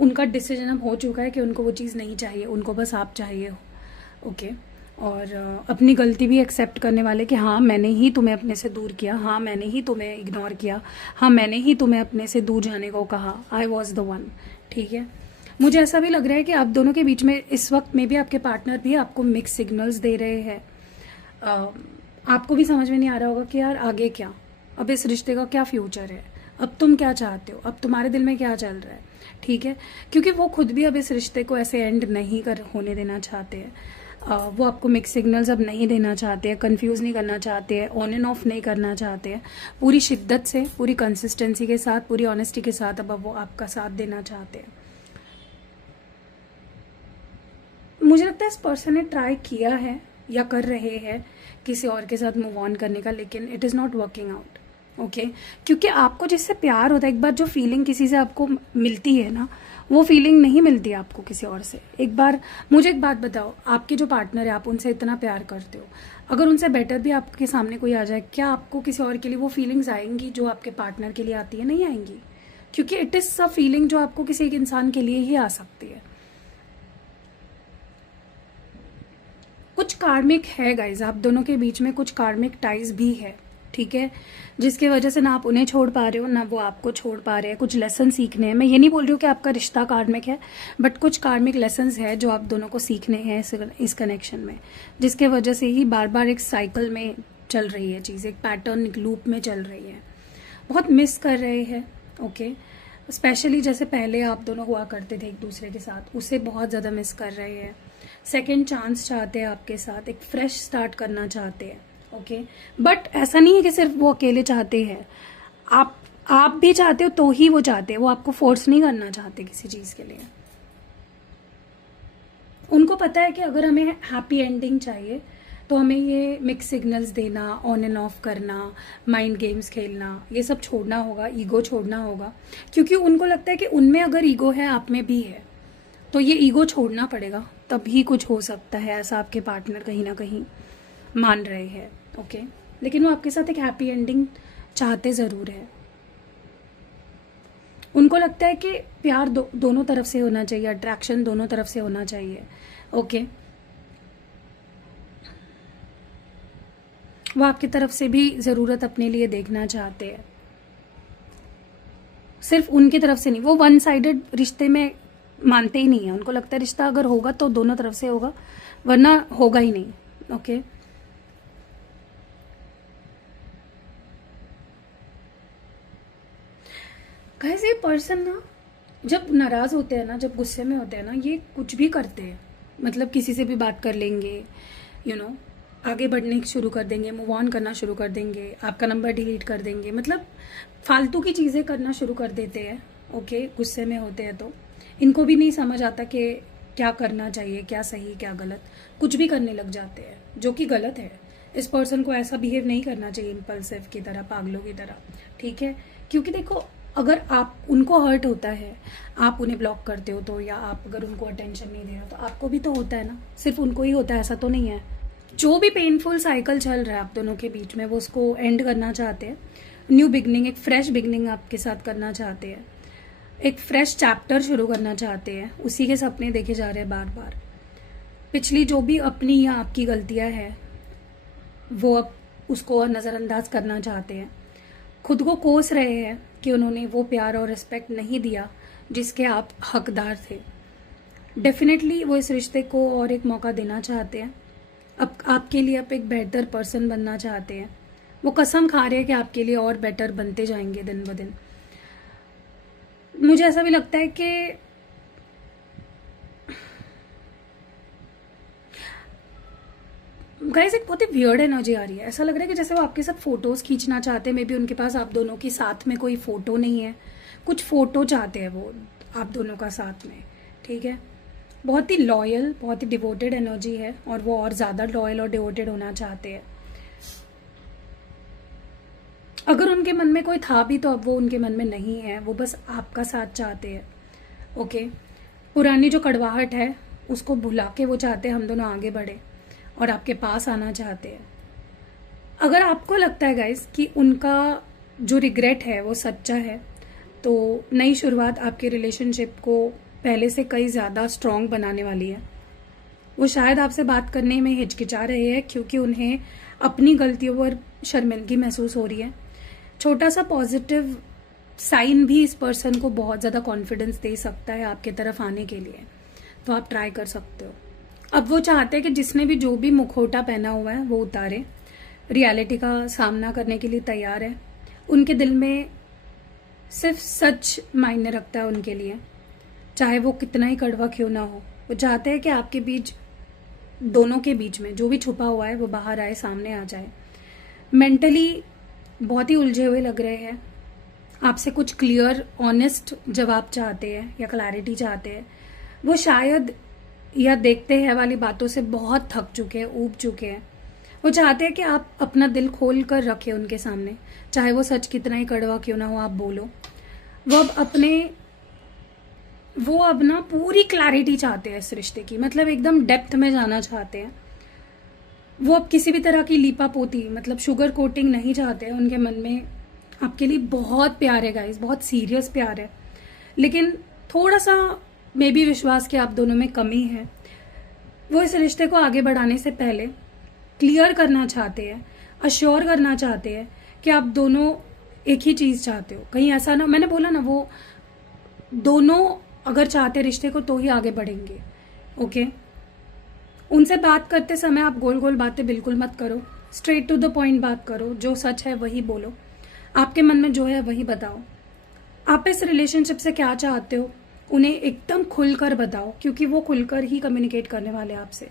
उनका डिसीजन अब हो चुका है कि उनको वो चीज़ नहीं चाहिए, उनको बस आप चाहिए हो, ओके। और अपनी गलती भी एक्सेप्ट करने वाले कि हाँ मैंने ही तुम्हें अपने से दूर किया, हाँ मैंने ही तुम्हें इग्नोर किया, हाँ मैंने ही तुम्हें अपने से दूर जाने को कहा, आई वॉज द वन, ठीक है। मुझे ऐसा भी लग रहा है कि आप दोनों के बीच में इस वक्त में भी आपके पार्टनर भी आपको मिक्स सिग्नल्स दे रहे हैं। आपको भी समझ में नहीं आ रहा होगा कि यार आगे क्या, अब इस रिश्ते का क्या फ्यूचर है, अब तुम क्या चाहते हो, अब तुम्हारे दिल में क्या चल रहा है, ठीक है। क्योंकि वो खुद भी अब इस रिश्ते को ऐसे एंड नहीं कर होने देना चाहते हैं। वो आपको मिक्स सिग्नल्स अब नहीं देना चाहते हैं, कंफ्यूज नहीं करना चाहते हैं, ऑन एंड ऑफ नहीं करना चाहते हैं। पूरी शिद्दत से, पूरी कंसिस्टेंसी के साथ, पूरी ऑनेस्टी के साथ अब वो आपका साथ देना चाहते हैं। मुझे लगता है इस पर्सन ने ट्राई किया है या कर रहे हैं किसी और के साथ मूव ऑन करने का, लेकिन it is not working out, okay. क्योंकि आपको जिससे प्यार होता है, एक बार जो फीलिंग किसी से आपको मिलती है ना, वो फीलिंग नहीं मिलती आपको किसी और से। एक बार मुझे एक बात बताओ, आपके जो पार्टनर है, आप उनसे इतना प्यार करते हो, अगर उनसे बेटर भी आपके सामने कोई आ जाए, क्या आपको किसी और के लिए वो फीलिंग्स आएंगी जो आपके पार्टनर के लिए आती है? नहीं आएंगी, क्योंकि इट इज़ अ फीलिंग जो आपको किसी एक इंसान के लिए ही आ सकती है। कुछ कार्मिक है गाइज, आप दोनों के बीच में कुछ कार्मिक टाइज भी है, ठीक है, जिसकी वजह से ना आप उन्हें छोड़ पा रहे हो ना वो आपको छोड़ पा रहे हैं। कुछ लेसन सीखने हैं। मैं ये नहीं बोल रही हूँ कि आपका रिश्ता कार्मिक है, बट कुछ कार्मिक लेसन्स है जो आप दोनों को सीखने हैं इस कनेक्शन में, जिसके वजह से ही बार बार एक साइकिल में चल रही है चीज़, एक पैटर्न, एक लूप में चल रही है। बहुत मिस कर रहे हैं, ओके। स्पेशली जैसे पहले आप दोनों हुआ करते थे एक दूसरे के साथ, उसे बहुत ज़्यादा मिस कर रहे हैं। सेकेंड चांस चाहते हैं आपके साथ, एक फ्रेश स्टार्ट करना चाहते हैं, ओके। बट ऐसा नहीं है कि सिर्फ वो अकेले चाहते हैं, आप भी चाहते हो तो ही वो चाहते हैं, वो आपको फोर्स नहीं करना चाहते किसी चीज़ के लिए। उनको पता है कि अगर हमें हैप्पी एंडिंग चाहिए तो हमें ये मिक्स सिग्नल्स देना, ऑन एंड ऑफ करना, माइंड गेम्स खेलना, ये सब छोड़ना होगा, ईगो छोड़ना होगा। क्योंकि उनको लगता है कि उनमें अगर ईगो है, आप में भी है, तो ये ईगो छोड़ना पड़ेगा, तभी कुछ हो सकता है, ऐसा आपके पार्टनर कहीं ना कहीं मान रहे हैं, ओके। लेकिन वो आपके साथ एक हैप्पी एंडिंग चाहते ज़रूर है। उनको लगता है कि प्यार दोनों तरफ से होना चाहिए, अट्रैक्शन दोनों तरफ से होना चाहिए, ओके। वो आपकी तरफ से भी ज़रूरत अपने लिए देखना चाहते हैं, सिर्फ उनकी तरफ से नहीं। वो वन साइडेड रिश्ते में मानते ही नहीं है, उनको लगता है रिश्ता अगर होगा तो दोनों तरफ से होगा, वरना होगा ही नहीं, ओके। गाइस, ये पर्सन ना जब नाराज होते हैं ना, जब गुस्से में होते हैं ना, ये कुछ भी करते हैं। मतलब किसी से भी बात कर लेंगे, यू नो, आगे बढ़ने शुरू कर देंगे, मूव ऑन करना शुरू कर देंगे, आपका नंबर डिलीट कर देंगे, मतलब फालतू की चीज़ें करना शुरू कर देते हैं, ओके। गुस्से में होते हैं तो इनको भी नहीं समझ आता कि क्या करना चाहिए, क्या सही क्या गलत, कुछ भी करने लग जाते हैं, जो कि गलत है। इस पर्सन को ऐसा बिहेव नहीं करना चाहिए इम्पल्सिव की तरह, पागलों की तरह, ठीक है। क्योंकि देखो, अगर आप उनको हर्ट होता है, आप उन्हें ब्लॉक करते हो तो, या आप अगर उनको अटेंशन नहीं दे रहे हो तो आपको भी तो होता है ना, सिर्फ उनको ही होता है ऐसा तो नहीं है। जो भी पेनफुल साइकिल चल रहा है आप दोनों के बीच में, वो उसको एंड करना चाहते हैं, न्यू बिगनिंग, एक फ्रेश बिगनिंग आपके साथ करना चाहते हैं, एक फ्रेश चैप्टर शुरू करना चाहते हैं। उसी के सपने देखे जा रहे हैं बार बार। पिछली जो भी अपनी या आपकी गलतियां हैं वो अब उसको नज़रअंदाज करना चाहते हैं। खुद को कोस रहे हैं कि उन्होंने वो प्यार और रिस्पेक्ट नहीं दिया जिसके आप हकदार थे। डेफिनेटली वो इस रिश्ते को और एक मौका देना चाहते हैं। अब आपके लिए आप एक बेहतर पर्सन बनना चाहते हैं। वो कसम खा रहे हैं कि आपके लिए और बेटर बनते जाएंगे दिन ब दिन। मुझे ऐसा भी लगता है कि गाइस एक बहुत ही वियर्ड एनर्जी आ रही है। ऐसा लग रहा है कि जैसे वो आपके साथ फोटोज खींचना चाहते हैं। मे बी उनके पास आप दोनों की साथ में कोई फोटो नहीं है, कुछ फोटो चाहते हैं वो आप दोनों का साथ में, ठीक है। बहुत ही लॉयल, बहुत ही डिवोटेड एनर्जी है और वो और ज़्यादा लॉयल और डिवोटेड होना चाहते हैं। अगर उनके मन में कोई था भी तो अब वो उनके मन में नहीं है, वो बस आपका साथ चाहते हैं। ओके, पुरानी जो कड़वाहट है उसको भुला के वो चाहते हैं हम दोनों आगे बढ़े और आपके पास आना चाहते हैं। अगर आपको लगता है गाइस कि उनका जो रिग्रेट है वो सच्चा है, तो नई शुरुआत आपके रिलेशनशिप को पहले से कई ज़्यादा स्ट्रॉन्ग बनाने वाली है। वो शायद आपसे बात करने में हिचकिचा रहे हैं क्योंकि उन्हें अपनी गलतियों पर शर्मिंदगी महसूस हो रही है। छोटा सा पॉजिटिव साइन भी इस पर्सन को बहुत ज़्यादा कॉन्फिडेंस दे सकता है आपके तरफ आने के लिए, तो आप ट्राई कर सकते हो। अब वो चाहते हैं कि जिसने भी जो भी मुखौटा पहना हुआ है वो उतारे, रियलिटी का सामना करने के लिए तैयार है। उनके दिल में सिर्फ सच मायने रखता है उनके लिए, चाहे वो कितना ही कड़वा क्यों ना हो। वो चाहते हैं कि आपके बीच, दोनों के बीच में जो भी छुपा हुआ है वो बाहर आए, सामने आ जाए। मेंटली बहुत ही उलझे हुए लग रहे हैं, आपसे कुछ क्लियर ऑनेस्ट जवाब चाहते हैं या क्लैरिटी चाहते हैं। वो शायद या देखते हैं वाली बातों से बहुत थक चुके हैं, ऊब चुके हैं। वो चाहते हैं कि आप अपना दिल खोल कर रखें उनके सामने, चाहे वो सच कितना ही कड़वा क्यों ना हो, आप बोलो। वो अब ना पूरी क्लैरिटी चाहते हैं इस रिश्ते की, मतलब एकदम डेप्थ में जाना चाहते हैं। वो अब किसी भी तरह की लीपा पोती, मतलब शुगर कोटिंग नहीं चाहते हैं। उनके मन में आपके लिए बहुत प्यार है गाइस, बहुत सीरियस प्यार है, लेकिन थोड़ा सा मे बी विश्वास कि आप दोनों में कमी है। वो इस रिश्ते को आगे बढ़ाने से पहले क्लियर करना चाहते हैं, अश्योर करना चाहते हैं कि आप दोनों एक ही चीज़ चाहते हो। कहीं ऐसा ना, मैंने बोला ना, वो दोनों अगर चाहते रिश्ते को तो ही आगे बढ़ेंगे। ओके, उनसे बात करते समय आप गोल गोल बातें बिल्कुल मत करो, स्ट्रेट टू द पॉइंट बात करो। जो सच है वही बोलो, आपके मन में जो है वही बताओ। आप इस रिलेशनशिप से क्या चाहते हो उन्हें एकदम खुलकर बताओ, क्योंकि वो खुलकर ही कम्युनिकेट करने वाले हैं आपसे।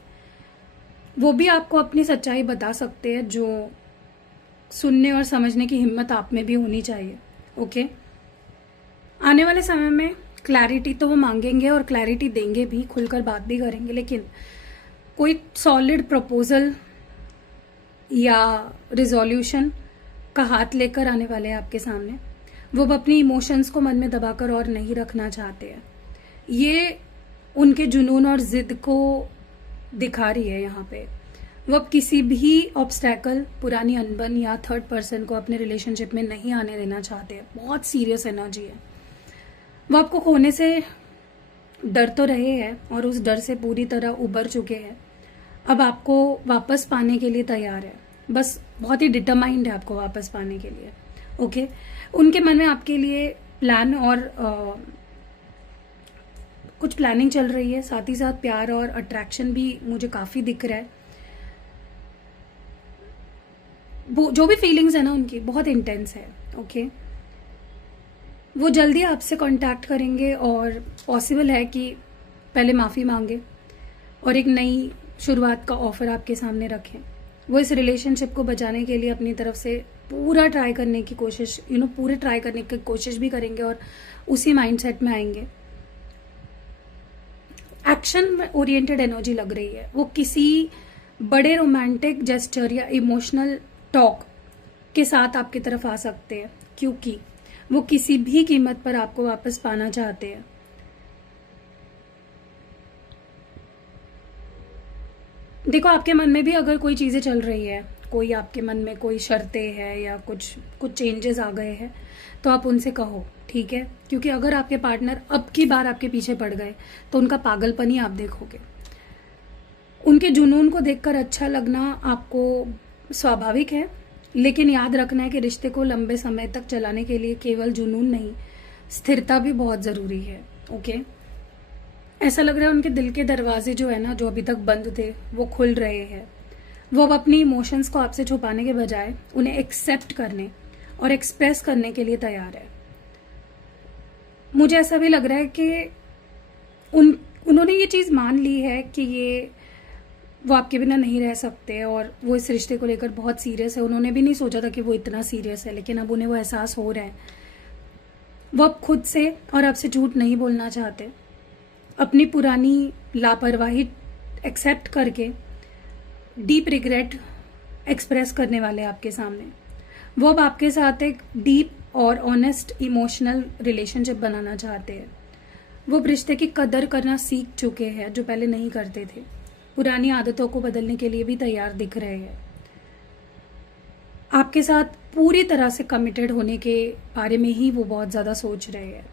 वो भी आपको अपनी सच्चाई बता सकते हैं, जो सुनने और समझने की हिम्मत आप में भी होनी चाहिए। ओके, आने वाले समय में क्लैरिटी तो वो मांगेंगे और क्लैरिटी देंगे भी, खुलकर बात भी करेंगे, लेकिन कोई सॉलिड प्रपोजल या रिजोल्यूशन का हाथ लेकर आने वाले हैं आपके सामने। वो अपनी इमोशंस को मन में दबाकर और नहीं रखना चाहते हैं। ये उनके जुनून और जिद को दिखा रही है यहाँ पे। वो अब किसी भी ऑब्स्टैकल, पुरानी अनबन या थर्ड पर्सन को अपने रिलेशनशिप में नहीं आने देना चाहते हैं। बहुत सीरियस एनर्जी है। वो आपको खोने से डर तो रहे हैं और उस डर से पूरी तरह उबर चुके हैं। अब आपको वापस पाने के लिए तैयार है, बस बहुत ही डिटरमाइंड है आपको वापस पाने के लिए। ओके, उनके मन में आपके लिए प्लान और कुछ प्लानिंग चल रही है, साथ ही साथ प्यार और अट्रैक्शन भी मुझे काफ़ी दिख रहा है। वो जो भी फीलिंग्स है ना उनकी बहुत इंटेंस है। ओके, वो जल्दी आपसे कांटेक्ट करेंगे और पॉसिबल है कि पहले माफ़ी मांगे और एक नई शुरुआत का ऑफर आपके सामने रखें। वो इस रिलेशनशिप को बचाने के लिए अपनी तरफ से पूरा ट्राई करने की कोशिश, पूरे ट्राई करने की कोशिश भी करेंगे और उसी माइंडसेट में आएंगे। एक्शन ओरिएंटेड एनर्जी लग रही है। वो किसी बड़े रोमांटिक जेस्चर या इमोशनल टॉक के साथ आपकी तरफ आ सकते हैं, क्योंकि वो किसी भी कीमत पर आपको वापस पाना चाहते हैं। देखो, आपके मन में भी अगर कोई चीज़ें चल रही है, कोई आपके मन में कोई शर्तें है या कुछ चेंजेस आ गए हैं, तो आप उनसे कहो, ठीक है? क्योंकि अगर आपके पार्टनर अब की बार आपके पीछे पड़ गए तो उनका पागलपन ही आप देखोगे। उनके जुनून को देखकर अच्छा लगना आपको स्वाभाविक है, लेकिन याद रखना है कि रिश्ते को लंबे समय तक चलाने के लिए केवल जुनून नहीं, स्थिरता भी बहुत ज़रूरी है। ओके, ऐसा लग रहा है उनके दिल के दरवाजे जो है ना, जो अभी तक बंद थे, वो खुल रहे हैं। वो अब अपनी इमोशंस को आपसे छुपाने के बजाय उन्हें एक्सेप्ट करने और एक्सप्रेस करने के लिए तैयार है। मुझे ऐसा भी लग रहा है कि उन्होंने ये चीज़ मान ली है कि वो आपके बिना नहीं रह सकते और वो इस रिश्ते को लेकर बहुत सीरियस है। उन्होंने भी नहीं सोचा था कि वो इतना सीरियस है, लेकिन अब उन्हें वो एहसास हो रहा है। वो अब खुद से और आपसे झूठ नहीं बोलना चाहते। अपनी पुरानी लापरवाही एक्सेप्ट करके डीप रिग्रेट एक्सप्रेस करने वाले आपके सामने। वो अब आपके साथ एक डीप और ऑनेस्ट इमोशनल रिलेशनशिप बनाना चाहते हैं। वो रिश्ते की कदर करना सीख चुके हैं, जो पहले नहीं करते थे। पुरानी आदतों को बदलने के लिए भी तैयार दिख रहे हैं। आपके साथ पूरी तरह से कमिटेड होने के बारे में ही वो बहुत ज़्यादा सोच रहे हैं।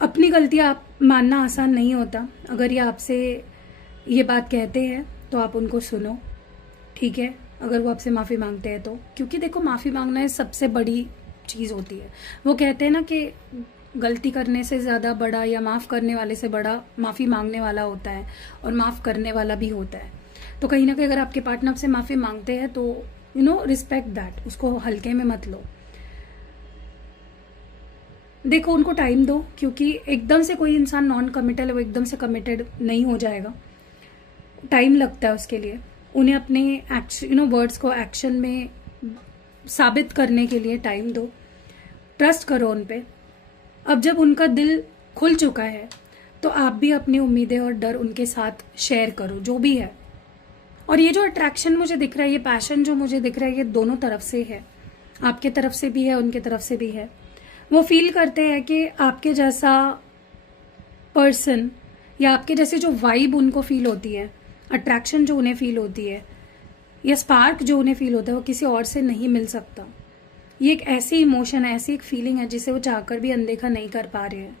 अपनी गलतियाँ आप मानना आसान नहीं होता। अगर ये आपसे ये बात कहते हैं तो आप उनको सुनो, ठीक है? अगर वो आपसे माफ़ी मांगते हैं तो, क्योंकि देखो, माफ़ी मांगना सबसे बड़ी चीज़ होती है। वो कहते हैं ना कि गलती करने से ज़्यादा बड़ा या माफ़ करने वाले से बड़ा माफ़ी मांगने वाला होता है, और माफ़ करने वाला भी होता है। तो कहीं ना कहीं अगर आपके पार्टनर आपसे माफ़ी मांगते हैं तो रिस्पेक्ट दैट, उसको हल्के में मत लो। देखो, उनको टाइम दो, क्योंकि एकदम से कोई इंसान नॉन कमिटेड है, वो एकदम से कमिटेड नहीं हो जाएगा। टाइम लगता है उसके लिए। उन्हें अपने वर्ड्स को एक्शन में साबित करने के लिए टाइम दो। ट्रस्ट करो उन पे। अब जब उनका दिल खुल चुका है तो आप भी अपनी उम्मीदें और डर उनके साथ शेयर करो, जो भी है। और ये जो अट्रैक्शन मुझे दिख रहा है, ये पैशन जो मुझे दिख रहा है, ये दोनों तरफ से है। आपके तरफ से भी है, उनके तरफ से भी है। वो फील करते हैं कि आपके जैसा पर्सन या आपके जैसे जो वाइब उनको फील होती है, अट्रैक्शन जो उन्हें फील होती है, या स्पार्क जो उन्हें फील होता है, वो किसी और से नहीं मिल सकता। ये एक ऐसी इमोशन है, ऐसी एक फीलिंग है जिसे वो चाहकर भी अनदेखा नहीं कर पा रहे हैं।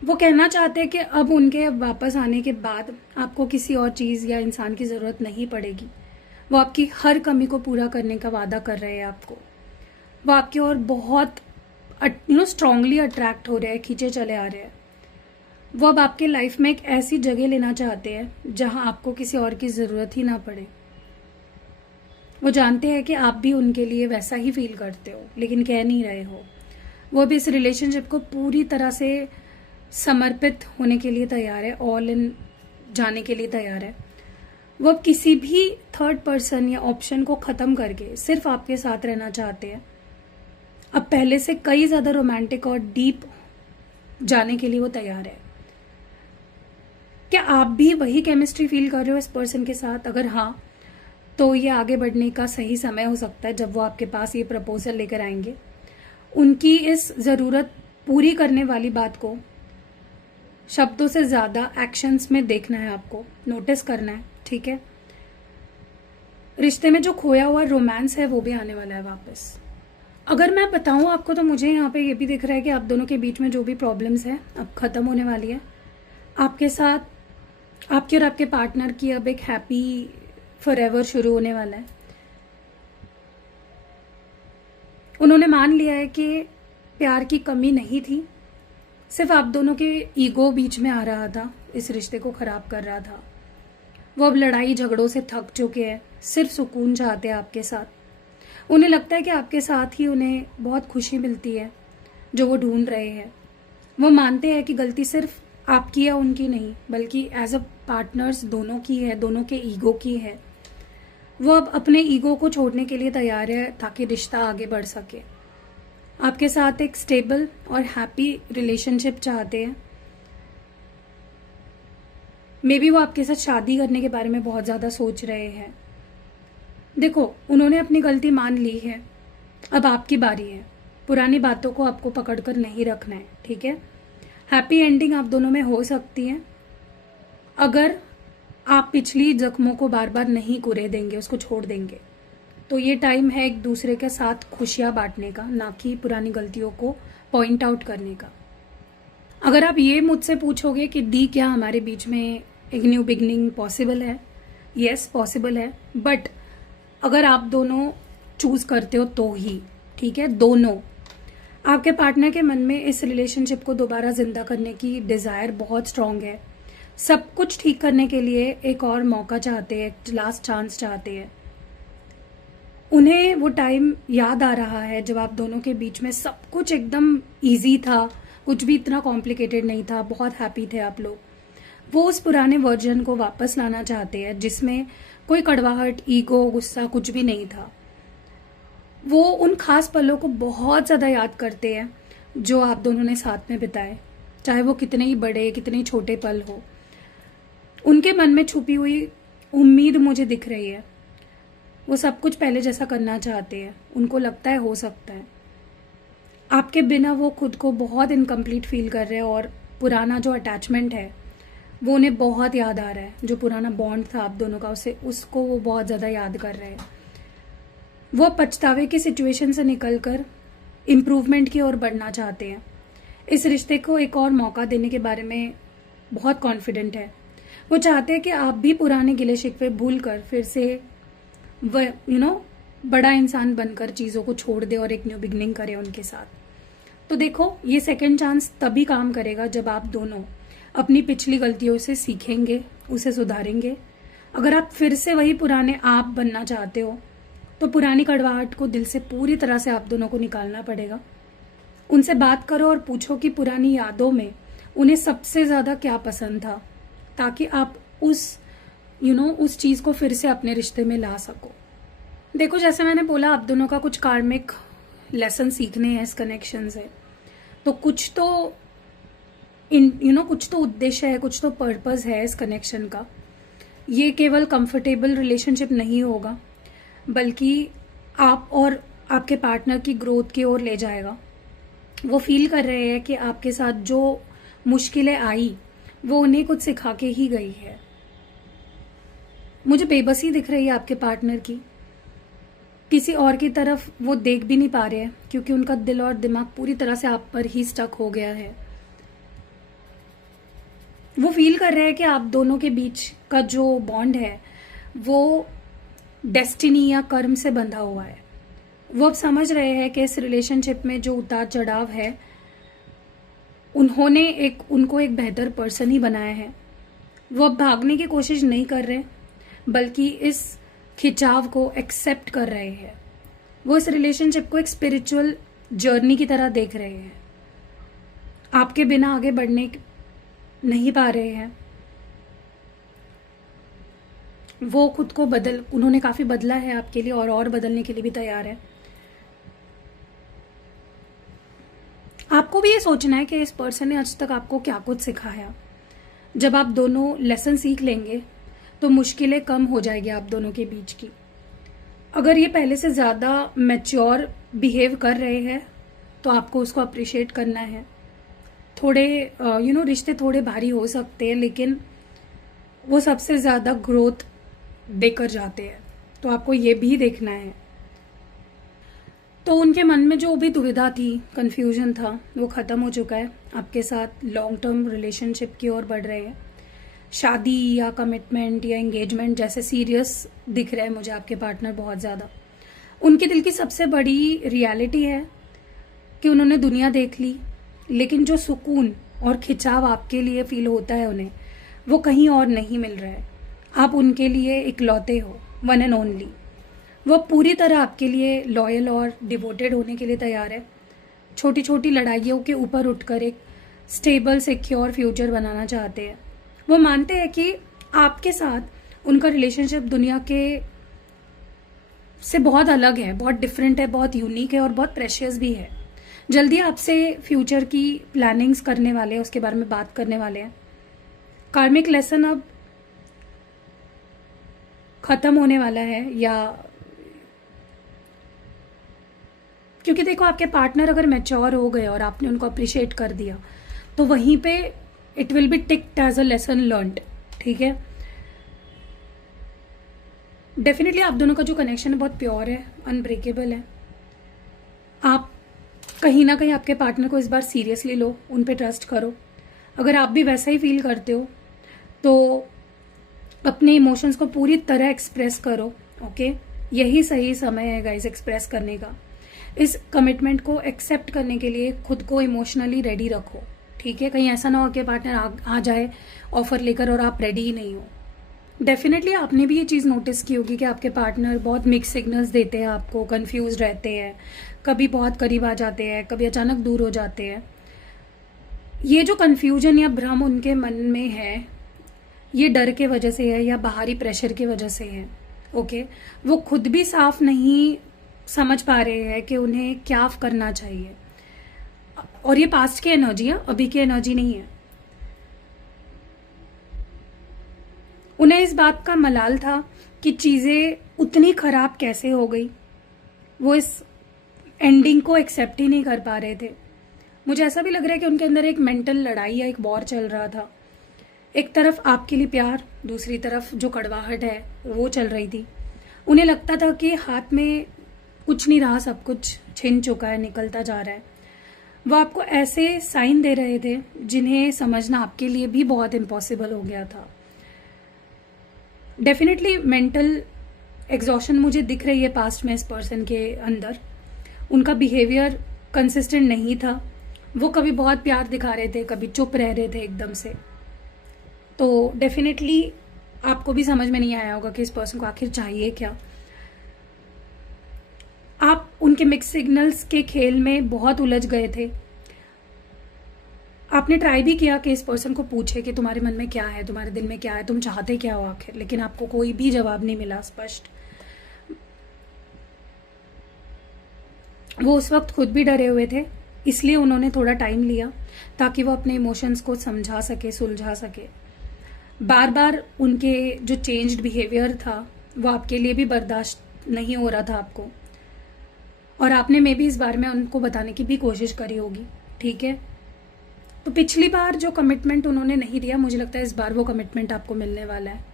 वो कहना चाहते हैं कि अब उनके वापस आने के बाद आपको किसी और चीज़ या इंसान की ज़रूरत नहीं पड़ेगी। वो आपकी हर कमी को पूरा करने का वादा कर रहे हैं आपको। वो आपकी ओर बहुत स्ट्रांगली अट्रैक्ट हो रहे हैं, खींचे चले आ रहे हैं। वो अब आपके लाइफ में एक ऐसी जगह लेना चाहते हैं जहां आपको किसी और की ज़रूरत ही ना पड़े। वो जानते हैं कि आप भी उनके लिए वैसा ही फील करते हो, लेकिन कह नहीं रहे हो। वो भी इस रिलेशनशिप को पूरी तरह से समर्पित होने के लिए तैयार है, ऑल इन जाने के लिए तैयार है। वो अब किसी भी थर्ड पर्सन या ऑप्शन को ख़त्म करके सिर्फ आपके साथ रहना चाहते हैं। अब पहले से कई ज़्यादा रोमांटिक और डीप जाने के लिए वो तैयार है। क्या आप भी वही केमिस्ट्री फील कर रहे हो इस पर्सन के साथ? अगर हाँ, तो ये आगे बढ़ने का सही समय हो सकता है जब वो आपके पास ये प्रपोजल लेकर आएंगे। उनकी इस ज़रूरत पूरी करने वाली बात को शब्दों से ज़्यादा एक्शंस में देखना है, आपको नोटिस करना है, ठीक है? रिश्ते में जो खोया हुआ रोमांस है वो भी आने वाला है वापस। अगर मैं बताऊं आपको तो मुझे यहाँ पे ये भी दिख रहा है कि आप दोनों के बीच में जो भी प्रॉब्लम्स है अब ख़त्म होने वाली है। आपके साथ आपके और आपके पार्टनर की अब एक हैप्पी फॉरएवर शुरू होने वाला है। उन्होंने मान लिया है कि प्यार की कमी नहीं थी, सिर्फ आप दोनों के ईगो बीच में आ रहा था, इस रिश्ते को खराब कर रहा था। वो अब लड़ाई झगड़ों से थक चुके हैं, सिर्फ सुकून चाहते हैं आपके साथ। उन्हें लगता है कि आपके साथ ही उन्हें बहुत खुशी मिलती है जो वो ढूंढ रहे हैं। वो मानते हैं कि गलती सिर्फ आपकी या उनकी नहीं, बल्कि एज अ पार्टनर्स दोनों की है, दोनों के ईगो की है। वो अब अपने ईगो को छोड़ने के लिए तैयार है ताकि रिश्ता आगे बढ़ सके। आपके साथ एक स्टेबल और हैप्पी रिलेशनशिप चाहते हैं। मे बी वो आपके साथ शादी करने के बारे में बहुत ज़्यादा सोच रहे हैं। देखो, उन्होंने अपनी गलती मान ली है अब आपकी बारी है, पुरानी बातों को आपको पकड़कर नहीं रखना है, ठीक है। हैप्पी एंडिंग आप दोनों में हो सकती है अगर आप पिछली जख्मों को बार बार नहीं कुरे देंगे, उसको छोड़ देंगे। तो ये टाइम है एक दूसरे के साथ खुशियां बांटने का, ना कि पुरानी गलतियों को पॉइंट आउट करने का। अगर आप ये मुझसे पूछोगे कि दी क्या हमारे बीच में एक न्यू बिगनिंग पॉसिबल है, यस पॉसिबल है, बट अगर आप दोनों चूज करते हो तो ही, ठीक है। दोनों, आपके पार्टनर के मन में इस रिलेशनशिप को दोबारा जिंदा करने की डिजायर बहुत स्ट्रांग है, सब कुछ ठीक करने के लिए एक और मौका चाहते हैं, एक लास्ट चांस चाहते हैं। उन्हें वो टाइम याद आ रहा है जब आप दोनों के बीच में सब कुछ एकदम इजी था, कुछ भी इतना कॉम्प्लिकेटेड नहीं था, बहुत हैप्पी थे आप लोग। वो उस पुराने वर्जन को वापस लाना चाहते हैं जिसमें कोई कड़वाहट, ईगो, गुस्सा कुछ भी नहीं था। वो उन खास पलों को बहुत ज्यादा याद करते हैं जो आप दोनों ने साथ में बिताए, चाहे वो कितने ही बड़े कितने ही छोटे पल हो। उनके मन में छुपी हुई उम्मीद मुझे दिख रही है, वो सब कुछ पहले जैसा करना चाहते हैं, उनको लगता है हो सकता है। आपके बिना वो खुद को बहुत इनकम्प्लीट फील कर रहे हैं और पुराना जो अटैचमेंट है वो उन्हें बहुत याद आ रहा है, जो पुराना बॉन्ड था आप दोनों का, उसको वो बहुत ज़्यादा याद कर रहे हैं। वो पछतावे की सिचुएशन से निकलकर इम्प्रूवमेंट की ओर बढ़ना चाहते हैं। इस रिश्ते को एक और मौका देने के बारे में बहुत कॉन्फिडेंट है। वो चाहते हैं कि आप भी पुराने गिले शिकवे भूल कर फिर से बड़ा इंसान बनकर चीज़ों को छोड़ दे और एक न्यू बिगनिंग करे उनके साथ। तो देखो, ये सेकंड चांस तभी काम करेगा जब आप दोनों अपनी पिछली गलतियों से सीखेंगे, उसे सुधारेंगे। अगर आप फिर से वही पुराने आप बनना चाहते हो तो पुरानी कड़वाहट को दिल से पूरी तरह से आप दोनों को निकालना पड़ेगा। उनसे बात करो और पूछो कि पुरानी यादों में उन्हें सबसे ज्यादा क्या पसंद था, ताकि आप उस चीज को फिर से अपने रिश्ते में ला सको। देखो, जैसे मैंने बोला, आप दोनों का कुछ कार्मिक लेसन सीखने हैं इस कनेक्शन से। तो कुछ तो कुछ तो उद्देश्य है, कुछ तो पर्पस है इस कनेक्शन का। ये केवल कंफर्टेबल रिलेशनशिप नहीं होगा, बल्कि आप और आपके पार्टनर की ग्रोथ की ओर ले जाएगा। वो फील कर रहे हैं कि आपके साथ जो मुश्किलें आई वो उन्हें कुछ सिखा के ही गई है। मुझे बेबसी दिख रही है आपके पार्टनर की, किसी और की तरफ वो देख भी नहीं पा रहे हैं क्योंकि उनका दिल और दिमाग पूरी तरह से आप पर ही स्टक हो गया है। वो फील कर रहे हैं कि आप दोनों के बीच का जो बॉन्ड है वो डेस्टिनी या कर्म से बंधा हुआ है। वो अब समझ रहे हैं कि इस रिलेशनशिप में जो उतार चढ़ाव है उनको एक बेहतर पर्सन ही बनाया है। वो अब भागने की कोशिश नहीं कर रहे, बल्कि इस खिंचाव को एक्सेप्ट कर रहे हैं। वो इस रिलेशनशिप को एक स्पिरिचुअल जर्नी की तरह देख रहे हैं। आपके बिना आगे बढ़ने नहीं पा रहे हैं। वो खुद को उन्होंने काफी बदला है आपके लिए और बदलने के लिए भी तैयार है। आपको भी ये सोचना है कि इस पर्सन ने आज तक आपको क्या कुछ सिखाया। जब आप दोनों लेसन सीख लेंगे तो मुश्किलें कम हो जाएगी आप दोनों के बीच की। अगर ये पहले से ज्यादा मैच्योर बिहेव कर रहे हैं तो आपको उसको अप्रिशिएट करना है। थोड़े रिश्ते थोड़े भारी हो सकते हैं, लेकिन वो सबसे ज्यादा ग्रोथ देकर जाते हैं, तो आपको ये भी देखना है। तो उनके मन में जो भी दुविधा थी, कंफ्यूजन था, वो खत्म हो चुका है। आपके साथ लॉन्ग टर्म रिलेशनशिप की ओर बढ़ रहे हैं। शादी या कमिटमेंट या एंगेजमेंट जैसे सीरियस दिख रहे हैं मुझे आपके पार्टनर बहुत ज्यादा। उनके दिल की सबसे बड़ी रियलिटी है कि उन्होंने दुनिया देख ली, लेकिन जो सुकून और खिंचाव आपके लिए फील होता है उन्हें, वो कहीं और नहीं मिल रहा है। आप उनके लिए इकलौते हो, वन एंड ओनली। वो पूरी तरह आपके लिए लॉयल और डिवोटेड होने के लिए तैयार है। छोटी छोटी लड़ाइयों के ऊपर उठकर एक स्टेबल सिक्योर फ्यूचर बनाना चाहते हैं। वो मानते हैं कि आपके साथ उनका रिलेशनशिप दुनिया के से बहुत अलग है, बहुत डिफरेंट है, बहुत यूनिक है और बहुत प्रेशियस भी है। जल्दी आपसे फ्यूचर की प्लानिंग्स करने वाले हैं, उसके बारे में बात करने वाले हैं। कार्मिक लेसन अब खत्म होने वाला है, या क्योंकि देखो, आपके पार्टनर अगर मैच्योर हो गए और आपने उनको अप्रिशिएट कर दिया, तो वहीं पे it will be ticked as a lesson learned, ठीक है। डेफिनेटली आप दोनों का जो कनेक्शन है बहुत प्योर है, अनब्रेकेबल है। आप कहीं ना कहीं आपके पार्टनर को इस बार सीरियसली लो, उन पे ट्रस्ट करो। अगर आप भी वैसा ही फील करते हो तो अपने इमोशंस को पूरी तरह एक्सप्रेस करो, ओके। यही सही समय है गाइस एक्सप्रेस करने का। इस कमिटमेंट को एक्सेप्ट करने के लिए खुद को इमोशनली रेडी रखो, ठीक है। कहीं ऐसा ना हो कि पार्टनर आ जाए ऑफर लेकर और आप रेडी ही नहीं हो। डेफिनेटली आपने भी ये चीज़ नोटिस की होगी कि आपके पार्टनर बहुत मिक्स सिग्नल्स देते हैं आपको, कंफ्यूज रहते हैं, कभी बहुत करीब आ जाते हैं, कभी अचानक दूर हो जाते हैं। ये जो कंफ्यूजन या भ्रम उनके मन में है, ये डर के वजह से है या बाहरी प्रेशर की वजह से है, ओके। वो खुद भी साफ नहीं समझ पा रहे हैं कि उन्हें क्या करना चाहिए। और ये पास्ट की एनर्जी है, अभी की एनर्जी नहीं है। उन्हें इस बात का मलाल था कि चीजें उतनी खराब कैसे हो गई। वो इस एंडिंग को एक्सेप्ट ही नहीं कर पा रहे थे। मुझे ऐसा भी लग रहा है कि उनके अंदर एक मेंटल लड़ाई या एक वॉर चल रहा था। एक तरफ आपके लिए प्यार, दूसरी तरफ जो कड़वाहट है वो चल रही थी। उन्हें लगता था कि हाथ में कुछ नहीं रहा, सब कुछ छिन चुका है, निकलता जा रहा है। वो आपको ऐसे साइन दे रहे थे जिन्हें समझना आपके लिए भी बहुत इम्पॉसिबल हो गया था। डेफिनेटली मेंटल एग्जॉशन मुझे दिख रही है पास्ट में इस पर्सन के अंदर। उनका बिहेवियर कंसिस्टेंट नहीं था। वो कभी बहुत प्यार दिखा रहे थे, कभी चुप रह रहे थे एकदम से। तो डेफिनेटली आपको भी समझ में नहीं आया होगा कि इस पर्सन को आखिर चाहिए क्या। आप उनके मिक्स सिग्नल्स के खेल में बहुत उलझ गए थे। आपने ट्राई भी किया कि इस पर्सन को पूछे कि तुम्हारे मन में क्या है, तुम्हारे दिल में क्या है, तुम चाहते क्या हो आखिर, लेकिन आपको कोई भी जवाब नहीं मिला स्पष्ट। वो उस वक्त खुद भी डरे हुए थे, इसलिए उन्होंने थोड़ा टाइम लिया ताकि वो अपने इमोशंस को समझा सके, सुलझा सके। बार बार उनके जो चेंज्ड बिहेवियर था वो आपके लिए भी बर्दाश्त नहीं हो रहा था आपको, और आपने मे भी इस बारे में उनको बताने की भी कोशिश करी होगी, ठीक है। तो पिछली बार जो कमिटमेंट उन्होंने नहीं दिया, मुझे लगता है इस बार वो कमिटमेंट आपको मिलने वाला है।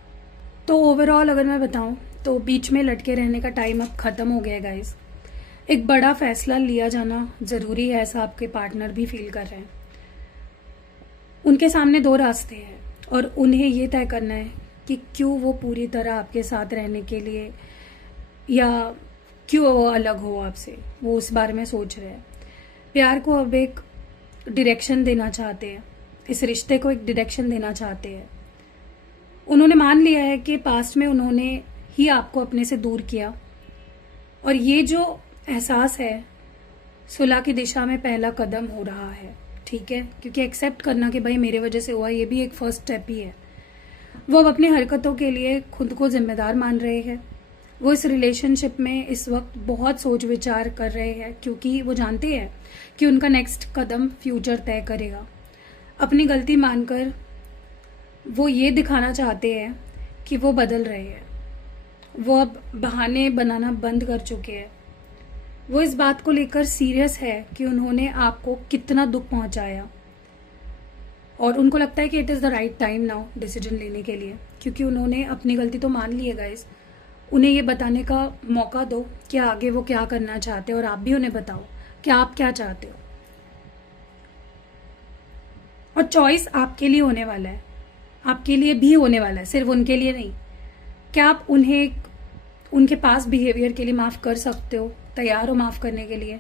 तो ओवरऑल अगर मैं बताऊं तो बीच में लटके रहने का टाइम अब खत्म हो गया है गाइस। एक बड़ा फैसला लिया जाना जरूरी है, ऐसा आपके पार्टनर भी फील कर रहे हैं। उनके सामने दो रास्ते हैं और उन्हें ये तय करना है कि क्यों वो पूरी तरह आपके साथ रहने के लिए, या क्यों वो अलग हो आपसे, वो उस बारे में सोच रहे हैं। प्यार को अब एक डायरेक्शन देना चाहते हैं, इस रिश्ते को एक डायरेक्शन देना चाहते हैं। उन्होंने मान लिया है कि पास्ट में उन्होंने ही आपको अपने से दूर किया, और ये जो एहसास है सुलह की दिशा में पहला कदम हो रहा है, ठीक है। क्योंकि एक्सेप्ट करना कि भाई मेरे वजह से हुआ, ये भी एक फर्स्ट स्टेप ही है। वो अब अपनी हरकतों के लिए खुद को जिम्मेदार मान रहे हैं। वो इस रिलेशनशिप में इस वक्त बहुत सोच विचार कर रहे हैं, क्योंकि वो जानते हैं कि उनका नेक्स्ट कदम फ्यूचर तय करेगा। अपनी गलती मानकर वो ये दिखाना चाहते हैं कि वो बदल रहे हैं। वो अब बहाने बनाना बंद कर चुके हैं। वो इस बात को लेकर सीरियस है कि उन्होंने आपको कितना दुख पहुंचाया, और उनको लगता है कि it is the right time now decision लेने के लिए, क्योंकि उन्होंने अपनी गलती तो मान ली है गाइस। उन्हें ये बताने का मौका दो कि आगे वो क्या करना चाहते हैं, और आप भी उन्हें बताओ कि आप क्या चाहते हो। और चॉइस आपके लिए होने वाला है, आपके लिए भी होने वाला है, सिर्फ उनके लिए नहीं। क्या आप उन्हें उनके पास बिहेवियर के लिए माफ़ कर सकते हो, तैयार हो माफ़ करने के लिए?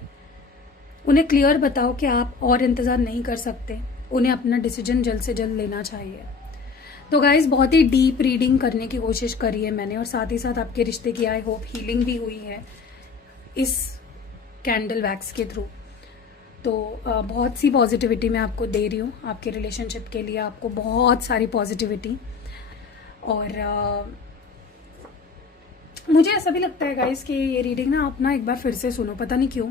उन्हें क्लियर बताओ कि आप और इंतज़ार नहीं कर सकते, उन्हें अपना डिसीजन जल्द से जल्द लेना चाहिए। तो गाइज बहुत ही डीप रीडिंग करने की कोशिश करी है मैंने, और साथ ही साथ आपके रिश्ते की आई होप हीलिंग भी हुई है इस कैंडल वैक्स के थ्रू। तो बहुत सी पॉजिटिविटी मैं आपको दे रही हूँ आपके रिलेशनशिप के लिए, आपको बहुत सारी पॉजिटिविटी। और मुझे ऐसा भी लगता है गाइस कि ये रीडिंग ना आप ना एक बार फिर से सुनो, पता नहीं क्यों,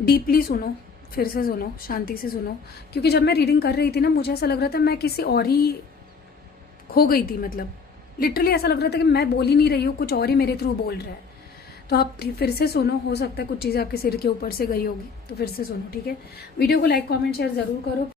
डीपली सुनो, फिर से सुनो, शांति से सुनो। क्योंकि जब मैं रीडिंग कर रही थी ना, मुझे ऐसा लग रहा था मैं किसी और ही खो गई थी। मतलब लिटरली ऐसा लग रहा था कि मैं बोल ही नहीं रही हूँ, कुछ और ही मेरे थ्रू बोल रहा है। तो आप फिर से सुनो, हो सकता है कुछ चीज़ आपके सिर के ऊपर से गई होगी, तो फिर से सुनो, ठीक है। वीडियो को लाइक कमेंट शेयर ज़रूर करो।